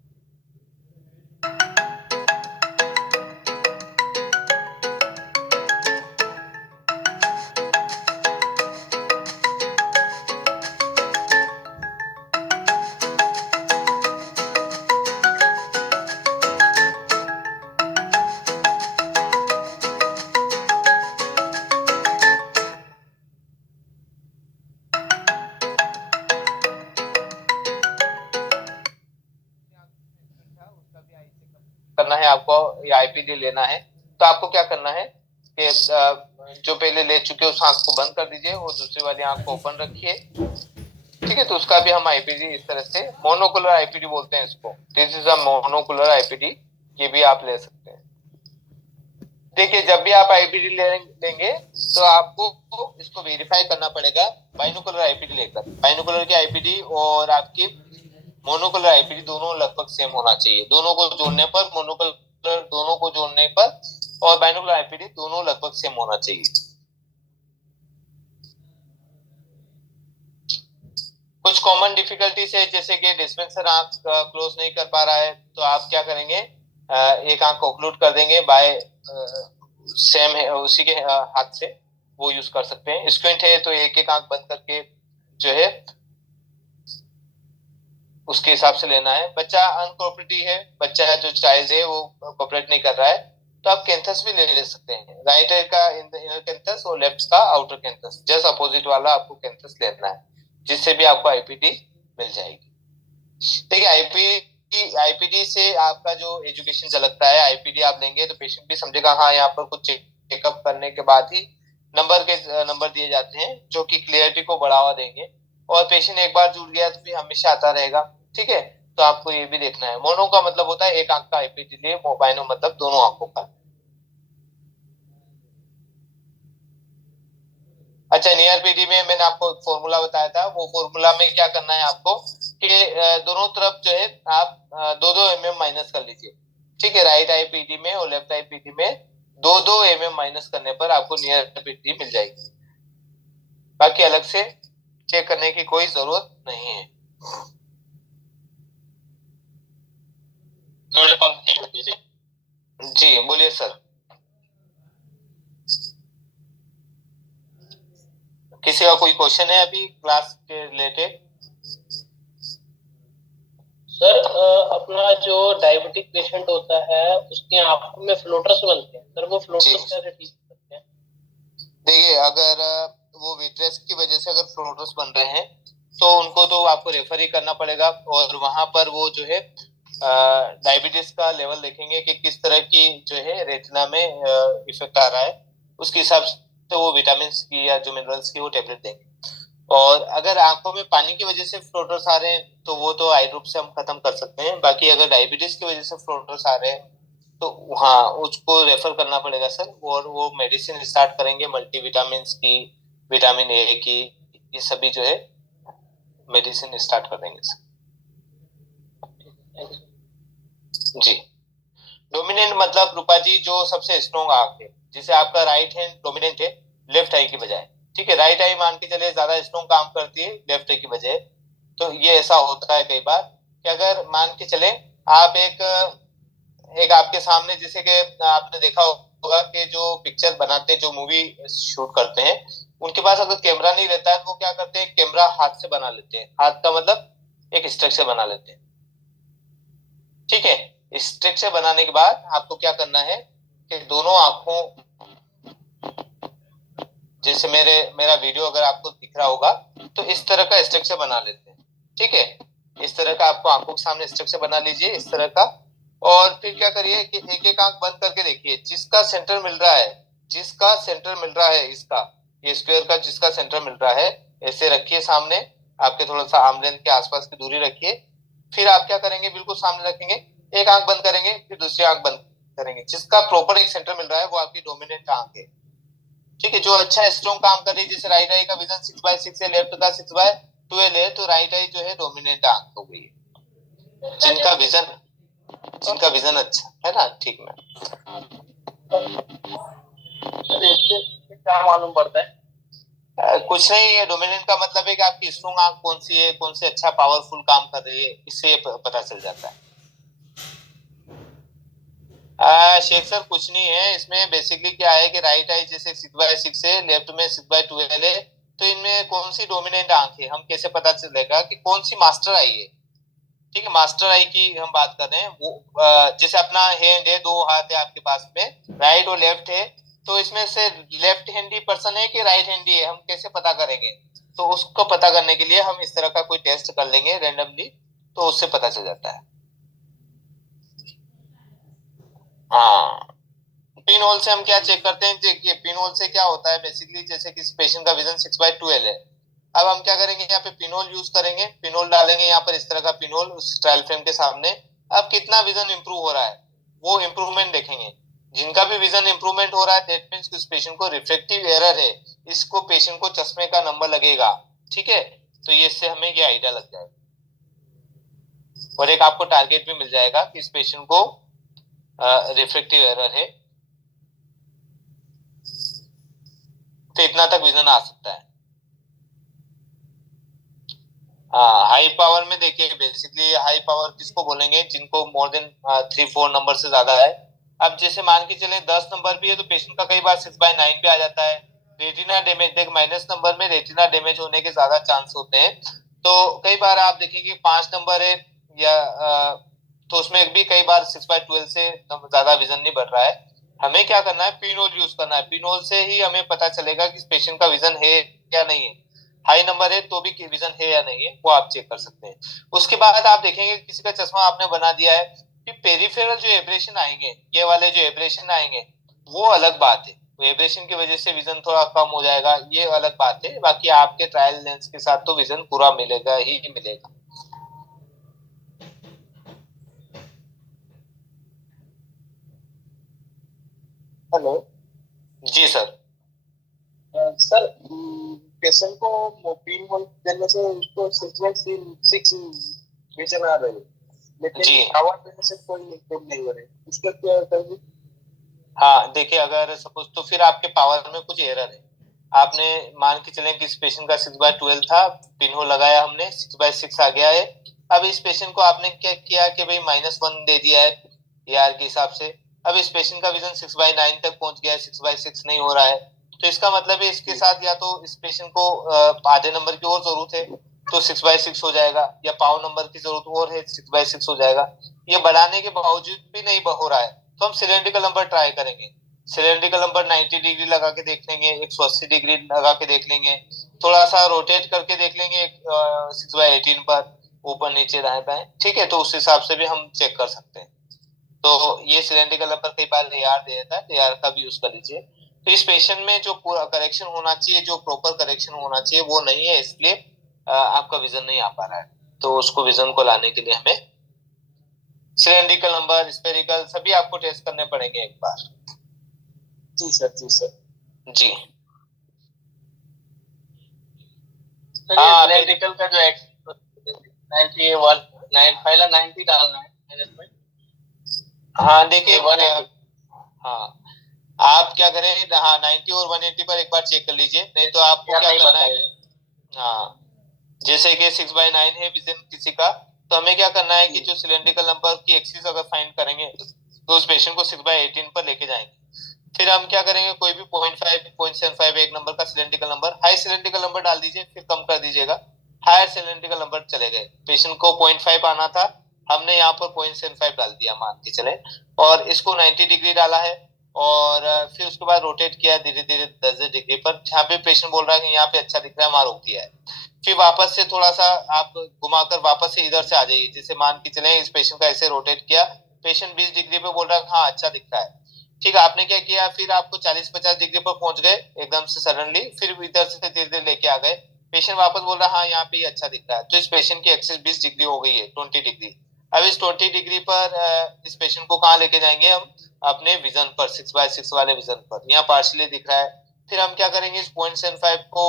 करना है आपको या आईपीडी लेना है तो आपको क्या करना है कि जो पहले ले चुके उस आंख को बंद कर दीजिए और दूसरी वाली आंख को ओपन रखिए, ठीक है। तो उसका भी हम आईपीडी इस तरह से मोनोकुलर आईपीडी बोलते हैं इसको, this is a monocular IPD, ये भी आप ले सकते हैं। देखिए, जब भी आप आईपीडी लेंगे तो आपको इसको वेरीफाई करना पड़ेगा बाइनोकुलर आईपीडी लेकर। बाइनोकुलर की आईपीडी और आपकी मोनोकुलर आईपीडी दोनों लगभग सेम होना चाहिए, दोनों को जोड़ने पर मोनोकुलर दोनों को जोड़ने पर और बाइनोकुलर आईपीडी दोनों लगभग सेम होना चाहिए। कुछ कॉमन डिफिकल्टीज है, जैसे कि डिस्पेंसर आंख क्लोज नहीं कर पा रहा है तो आप क्या करेंगे, एक आंख को ओक्लूड कर देंगे बाय सेम है उसी के हाथ से, वो यूज कर सकते हैं। स्क्विंट है तो एक एक आंख बंद करके जो है उसके हिसाब से लेना है। बच्चा अनकोऑपरेटिव है, बच्चा जो चाइल्ड है वो कोऑपरेट नहीं कर रहा है, तो आप कैंथस भी ले सकते हैं। राइट है का इनर कैंथस और लेफ्ट का आउटर कैंथस, जस्ट अपोजिट वाला आपको कैंथस लेना है, जिससे भी आपको आईपीडी मिल जाएगी। देखिए आईपीडी से आपका जो एजुकेशन झलकता है, आईपीडी आप लेंगे तो पेशेंट भी समझेगा हाँ यहाँ पर कुछ चेकअप करने के बाद ही नंबर दिए जाते हैं जो कि क्लियरिटी को बढ़ावा देंगे, और पेशेंट एक बार जुड़ गया तो फिर हमेशा आता रहेगा। ठीक है, तो आपको ये भी देखना है। मोनो का मतलब होता है एक आंख का आईपीडी लिए, मोबाइनो मतलब दोनों आंखों का। अच्छा, नियर पीडी में मैंने आपको फॉर्मूला बताया था, वो फॉर्मूला में क्या करना है आपको कि दोनों तरफ जो है आप 2-2 mm माइनस कर लीजिए। ठीक है, राइट आई पीडी में और लेफ्ट आई पीडी में 2-2 mm माइनस करने पर आपको नियर पीडी मिल जाएगी। बाकी अलग से चेक करने की कोई जरूरत नहीं है। जी बोलिए सर। किसी का कोई क्वेश्चन है अभी क्लास के रिलेटेड? सर अपना जो डायबिटिक पेशेंट होता है उसके आंखों में फ्लोटर्स बनते हैं सर, वो फ्लोटर्स कैसे ठीक करते हैं? देखिए अगर वो विट्रेस की वजह से अगर फ्लोटर्स बन रहे हैं तो उनको तो आपको रेफर ही करना पड़ेगा, और वहां पर वो जो है डायबिटीज का लेवल देखेंगे कि किस तरह की जो है रेटिना में इफेक्ट आ रहा है, उसके हिसाब से वो विटामिन की या जो मिनरल्स की वो टेबलेट देंगे। और अगर आंखों में पानी की वजह से फ्लोटर्स आ रहे हैं तो वो तो आई ड्रॉप से हम खत्म कर सकते हैं। बाकी अगर डायबिटीज की वजह से फ्लोटर्स आ रहे हैं तो हाँ उसको रेफर करना पड़ेगा सर, और वो मेडिसिन स्टार्ट करेंगे मल्टीविटामिन की, विटामिन ए की, ये सभी जो है मेडिसिन स्टार्ट कर देंगे सर। जी, डोमिनेंट मतलब रूपा जी जो सबसे स्ट्रॉन्ग आंख है, जिसे आपका राइट हैंड डोमिनेंट है लेफ्ट आई की बजाय। ठीक है, राइट आई मान के चले ज्यादा स्ट्रॉन्ग काम करती है लेफ्ट आई की बजाय। तो ये ऐसा होता है कई बार कि अगर मान के चले आप एक आपके सामने, जैसे कि आपने देखा होगा कि जो पिक्चर बनाते हैं, जो मूवी शूट करते हैं, उनके पास अगर कैमरा नहीं रहता है तो वो क्या करते हैं, कैमरा हाथ से बना लेते हैं। हाथ का मतलब एक स्ट्रक्चर बना लेते हैं। ठीक है, स्ट्रक्चर बनाने के बाद आपको क्या करना है कि दोनों आंखों, जैसे मेरा वीडियो अगर आपको दिख रहा होगा तो इस तरह का स्ट्रक्चर बना लेते हैं। ठीक है, इस तरह का आपको आंखों के सामने स्ट्रक्चर बना लीजिए इस तरह का, और फिर क्या करिए कि एक एक आंख बंद करके देखिए, जिसका सेंटर मिल रहा है, जिसका सेंटर मिल रहा है इसका, ये स्क्वायर का जिसका सेंटर मिल रहा है, ऐसे रखिए सामने आपके, थोड़ा सा आर्म लेंथ के आसपास की दूरी रखिए। फिर आप क्या करेंगे, बिल्कुल सामने रखेंगे, एक आंख बंद करेंगे, फिर दूसरी आंख बंद करेंगे, जिसका प्रॉपर एक सेंटर मिल रहा है वो आपकी डोमिनेंट आंख है। ठीक है, जो अच्छा स्ट्रॉन्ग काम कर रही है, जैसे राइट आई का विजन 6/6 है, लेफ्ट का 6/12 है, तो राइट आई जो है डोमिनेंट आंख हो गई है। जिनका विजन अच्छा है ना। ठीक में इससे क्या मालूम पड़ता है? कुछ नहीं है, डोमिनेंट का मतलब है कि आपकी स्ट्रॉन्ग आंख कौन सी है, कौन से अच्छा पावरफुल काम कर रही है, इससे पता चल जाता है। शेख सर कुछ नहीं है इसमें, बेसिकली क्या है कि राइट आई जैसे 6/6 है, लेफ्ट में 6/12 है, तो इनमें कौन सी डोमिनेंट आंख है हम कैसे पता चलेगा कि कौन सी मास्टर आई है। ठीक है, मास्टर आई की हम बात कर रहे हैं, वो जैसे अपना हैंड है, दो हाथ है आपके पास में, राइट और लेफ्ट है, तो इसमें से लेफ्ट हैंडी पर्सन है कि राइट हैंडी है, हम कैसे पता करेंगे? तो उसको पता करने के लिए हम इस तरह का कोई टेस्ट कर लेंगे रेंडमली, तो उससे पता चल जाता है। हाँ, पिन होल से हम क्या चेक करते हैं, देखिए पिन होल से क्या होता है बेसिकली, जैसे कि पेशेंट का विजन 6/12 है, अब हम क्या करेंगे, यहाँ पे पिन होल यूज करेंगे, पिन होल डालेंगे यहाँ पर इस तरह का पिन होल उस ट्रायल फ्रेम के सामने। अब कितना विजन इंप्रूव हो रहा है वो इम्प्रूवमेंट देखेंगे। जिनका भी विजन इंप्रूवमेंट हो रहा है दैट मींस उस पेशेंट को रिफ्रेक्टिव एरर है, इसको पेशेंट को चश्मे का नंबर लगेगा। ठीक है, तो ये इससे हमें ये आइडिया लग जाएगा, और एक आपको टारगेट भी मिल जाएगा कि इस पेशेंट को रिफ्रेक्टिव एरर है, तो इतना तक विजन आ सकता है। हाई पावर में देखिए, बेसिकली हाई पावर किसको बोलेंगे, जिनको मोर देन 3-4 नंबर से ज्यादा है। अब जैसे मान के चले 10 नंबर भी है तो पेशेंट का कई बार 6/9 पे आ जाता है, रेटिना डैमेज, देख माइनस नंबर में रेटिना डैमेज होने के ज्यादा चांस होते हैं। तो कई बार आप देखेंगे 5 नंबर है या तो उसमें भी कई बार 6/12 से ज्यादा विजन नहीं बढ़ रहा है। हमें क्या करना है, पिनोल यूज करना है। पिनोल से ही हमें पता चलेगा कि पेशेंट का विजन है या नहीं है। हाई नंबर है तो भी विजन है या नहीं है वो आप चेक कर सकते हैं। उसके बाद आप देखेंगे किसी का चश्मा आपने बना दिया है, कि पेरिफेरल जो एब्रेशन आएंगे, ये वाले जो एब्रेशन आएंगे वो अलग बात है। एब्रेशन की वजह से विजन थोड़ा कम हो जाएगा, ये अलग बात है। बाकी आपके ट्रायल लेंस के साथ तो विजन पूरा मिलेगा ही मिलेगा। हेलो जी सर। सर, पेशेंट को मोपिन होल देने से उसको 6/6 विजन आ रही है, लेकिन जी पावर देने से कोई इम्प्रूव नहीं हो रही, उसका क्या करें? हाँ देखिए, अगर सपोज तो फिर आपके पावर में कुछ एरर है। आपने मान के चलें कि इस पेशेंट का 6/12 था, पिन होल लगाया हमने, 6/6 आ गया है। अब इस पेशेंट को आपने क्या किया कि भाई -1 दे दिया है AR के हिसाब से। अब इस पेशेंट का विजन 6/9 तक पहुंच गया है, 6/6 नहीं हो रहा है। तो इसका मतलब है इसके साथ या तो इस पेशेंट को आधे नंबर की और जरूरत है तो 6/6 हो जाएगा, या पाव नंबर की जरूरत और है 6/6 हो जाएगा। ये बढ़ाने के बावजूद भी नहीं हो रहा है तो हम सिलेंड्रिकल नंबर ट्राई करेंगे। सिलेंड्रिकल नंबर 90 डिग्री लगा के देख लेंगे, 180 डिग्री लगा के देख लेंगे, थोड़ा सा रोटेट करके देख लेंगे 6/18 पर, ऊपर नीचे दाएं बाएं, ठीक है। तो उस हिसाब से भी हम चेक कर सकते हैं। तो ये सिलेंड्रिकल नंबर कई बार AR दे देता है, तो AR का भी यूज कर लीजिए। तो इस पेशेंट में जो पूरा करेक्शन होना चाहिए, जो प्रॉपर करेक्शन होना चाहिए वो नहीं है, इसलिए आपका विजन नहीं आ पा रहा है। तो उसको विजन को लाने के लिए हमें सिलेंड्रिकल नंबर, स्फेरिकल सभी आपको टेस्ट करने पड़ेंगे एक बार। जी सर, जी सर। जी हाँ, सिलेंड्रिकल का जो 91 पहला 90 डालना है माइनस में। हाँ देखिए, 180। हाँ आप क्या करें, हाँ 90 और 180 पर एक बार चेक कर लीजिए। नहीं तो आपको क्या करना है, हाँ जैसे कि 6/9 है विजन किसी का, तो हमें क्या करना है कि जो सिलेंड्रिकल नंबर की एक्सिस अगर फाइंड करेंगे तो उस पेशेंट को 6/18 पर लेके जाएंगे। फिर हम क्या करेंगे, कोई भी 0.5 0.75 एक नंबर का cylindrical number, high cylindrical number डाल दीजिए, फिर कम कर दीजिएगा। हायर सिलेंड्रिकल नंबर चले गए, पेशेंट को 0.5 आना था, हमने यहाँ पर 0.75 डाल दिया मान के चले, और इसको 90 डिग्री डाला है। और फिर उसके बाद रोटेट किया धीरे धीरे 10 डिग्री पर, जहाँ पे पेशेंट बोल रहा है कि यहाँ पे अच्छा दिख रहा है, वहां रोक दिया है। फिर वापस से थोड़ा सा आप घुमाकर वापस से इधर से आ जाइए। जैसे मान के चले इस पेशेंट का ऐसे रोटेट किया, पेशेंट 20 डिग्री पे बोल रहा है हाँ अच्छा दिख रहा है, ठीक है। आपने क्या किया, फिर आपको 40-50 डिग्री पर पहुंच गए एकदम से सडनली, फिर इधर से धीरे धीरे लेके आ गए, पेशेंट वापस बोल रहा है हाँ यहाँ पे अच्छा दिख रहा है। तो इस पेशेंट की एक्सिस 20 डिग्री हो गई है, 20 डिग्री। अब इस 20 डिग्री पर इस पेशेंट को कहाँ लेके जाएंगे हम, अपने विजन पर, 6/6 वाले विजन पर। यहाँ पार्शली दिख रहा है, फिर हम क्या करेंगे, इस 0.75 को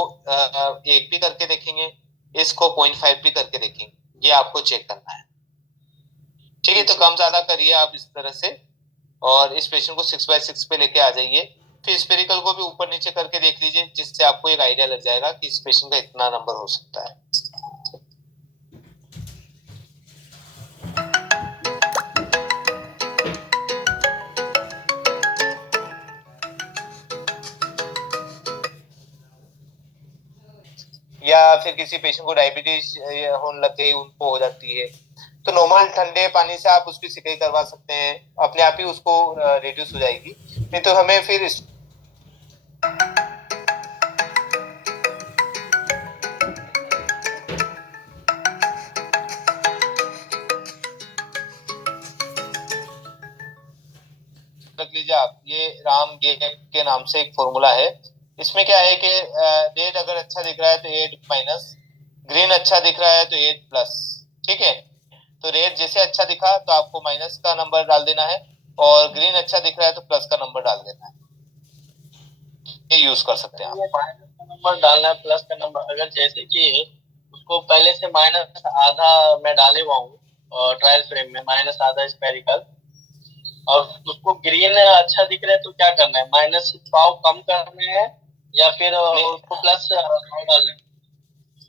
एक भी करके देखेंगे, इसको 0.5 भी करके देखेंगे, ये आपको चेक करना है, ठीक है। तो कम ज्यादा करिए आप इस तरह से, और इस पेशेंट को 6/6 पे लेके आ जाइए। फिर स्पेरिकल को भी ऊपर नीचे करके देख लीजिए, जिससे आपको एक आइडिया लग जाएगा कि इस पेशेंट का इतना नंबर हो सकता है। या फिर किसी पेशेंट को डायबिटीज होने लग गई, उनको हो जाती है, तो नॉर्मल ठंडे पानी से आप उसकी सिकाई करवा सकते हैं, अपने आप ही उसको रिड्यूस हो जाएगी। नहीं तो हमें फिर रख लीजिए आप, ये राम गेट के नाम से एक फॉर्मूला है। इसमें क्या है कि रेड अगर अच्छा दिख रहा है तो 8-, ग्रीन अच्छा दिख रहा है तो 8+, ठीक है। तो रेड जैसे अच्छा दिखा तो आपको माइनस का नंबर डाल देना है, और ग्रीन अच्छा दिख रहा है तो प्लस का नंबर डाल देना है। ये यूज कर सकते हैं आप। माइनस का नंबर डालना है, प्लस का नंबर, अगर जैसे कि उसको पहले से माइनस आधा मैं डाले हुआ हूँ ट्रायल फ्रेम में, माइनस आधा स्पेरिकल, और उसको ग्रीन अच्छा दिख रहा है तो क्या करना है, माइनस पाव कम करना है या फिर उसको प्लस डालना है?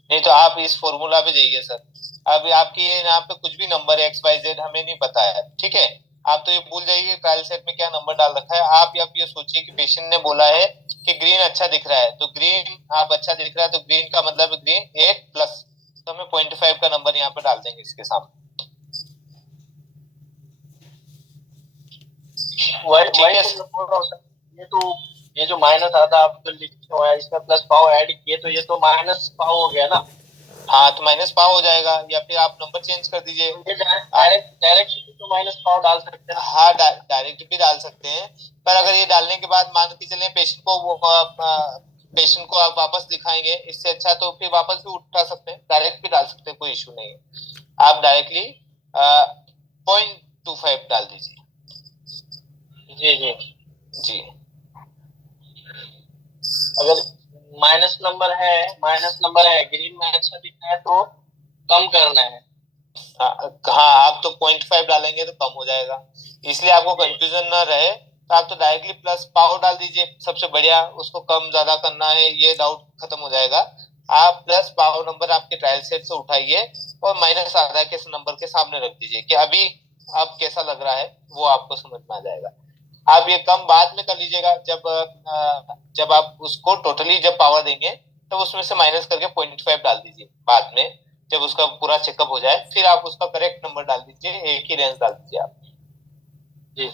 नहीं तो आप इस फॉर्मूला पे जाइए सर। अब आपके यहाँ पे कुछ भी नंबर है XYZ हमें नहीं पता है, ठीक है। आप तो ये भूल जाइए ट्रायल सेट में क्या नंबर डाल रखा है। आप ये सोचिए कि पेशेंट ने बोला है कि ग्रीन अच्छा दिख रहा है, तो ग्रीन आप अच्छा दिख रहा है तो ग्रीन का मतलब ग्रीन 8 प्लस, तो हमें 0.5 का नंबर यहाँ पे डाल देंगे इसके सामने। वही ठीक वही है। तो मैं बोल रहा हूँ सर। ये तो ये जो माइनस आधा आप जो लिखे हुआ है इसमें प्लस पाव ऐड किए तो ये तो माइनस पाव हो गया ना। हाँ तो माइनस पाव हो जाएगा, या फिर आप नंबर चेंज कर दीजिए। तो ये डायरेक्ट डायरेक्ट तो माइनस पाव डाल सकते हैं ना। हाँ डायरेक्ट भी डाल सकते हैं, पर अगर ये डालने के बाद मान के चले पेशेंट को आप वापस दिखाएंगे, इससे अच्छा तो फिर वापस भी उठा सकते हैं, डायरेक्ट भी डाल सकते हैं, कोई इशू नहीं है। आप डायरेक्टली 0.25 डाल दीजिए। जी जी। जी। अगर माइनस नंबर है ग्रीन में अच्छा दिख रहा है तो कम करना है। हाँ आप तो 0.5 डालेंगे तो कम हो जाएगा, इसलिए आपको कंफ्यूजन ना रहे तो आप तो डायरेक्टली प्लस पावर डाल दीजिए, सबसे बढ़िया। उसको कम ज्यादा करना है ये डाउट खत्म हो जाएगा। आप प्लस पावर नंबर आपके ट्रायल सेट से उठाइए और माइनस आधा के नंबर के सामने रख दीजिए कि अभी अब कैसा लग रहा है वो आपको समझ में आ जाएगा। आप ये कम बाद में कर लीजिएगा, जब आप उसको टोटली जब पावर देंगे तो उसमें से माइनस करके 0.5 डाल दीजिए बाद में, जब उसका पूरा चेकअप हो जाए फिर आप उसका करेक्ट नंबर डाल दीजिए, एक ही रेंज डाल दीजिए आप। जी।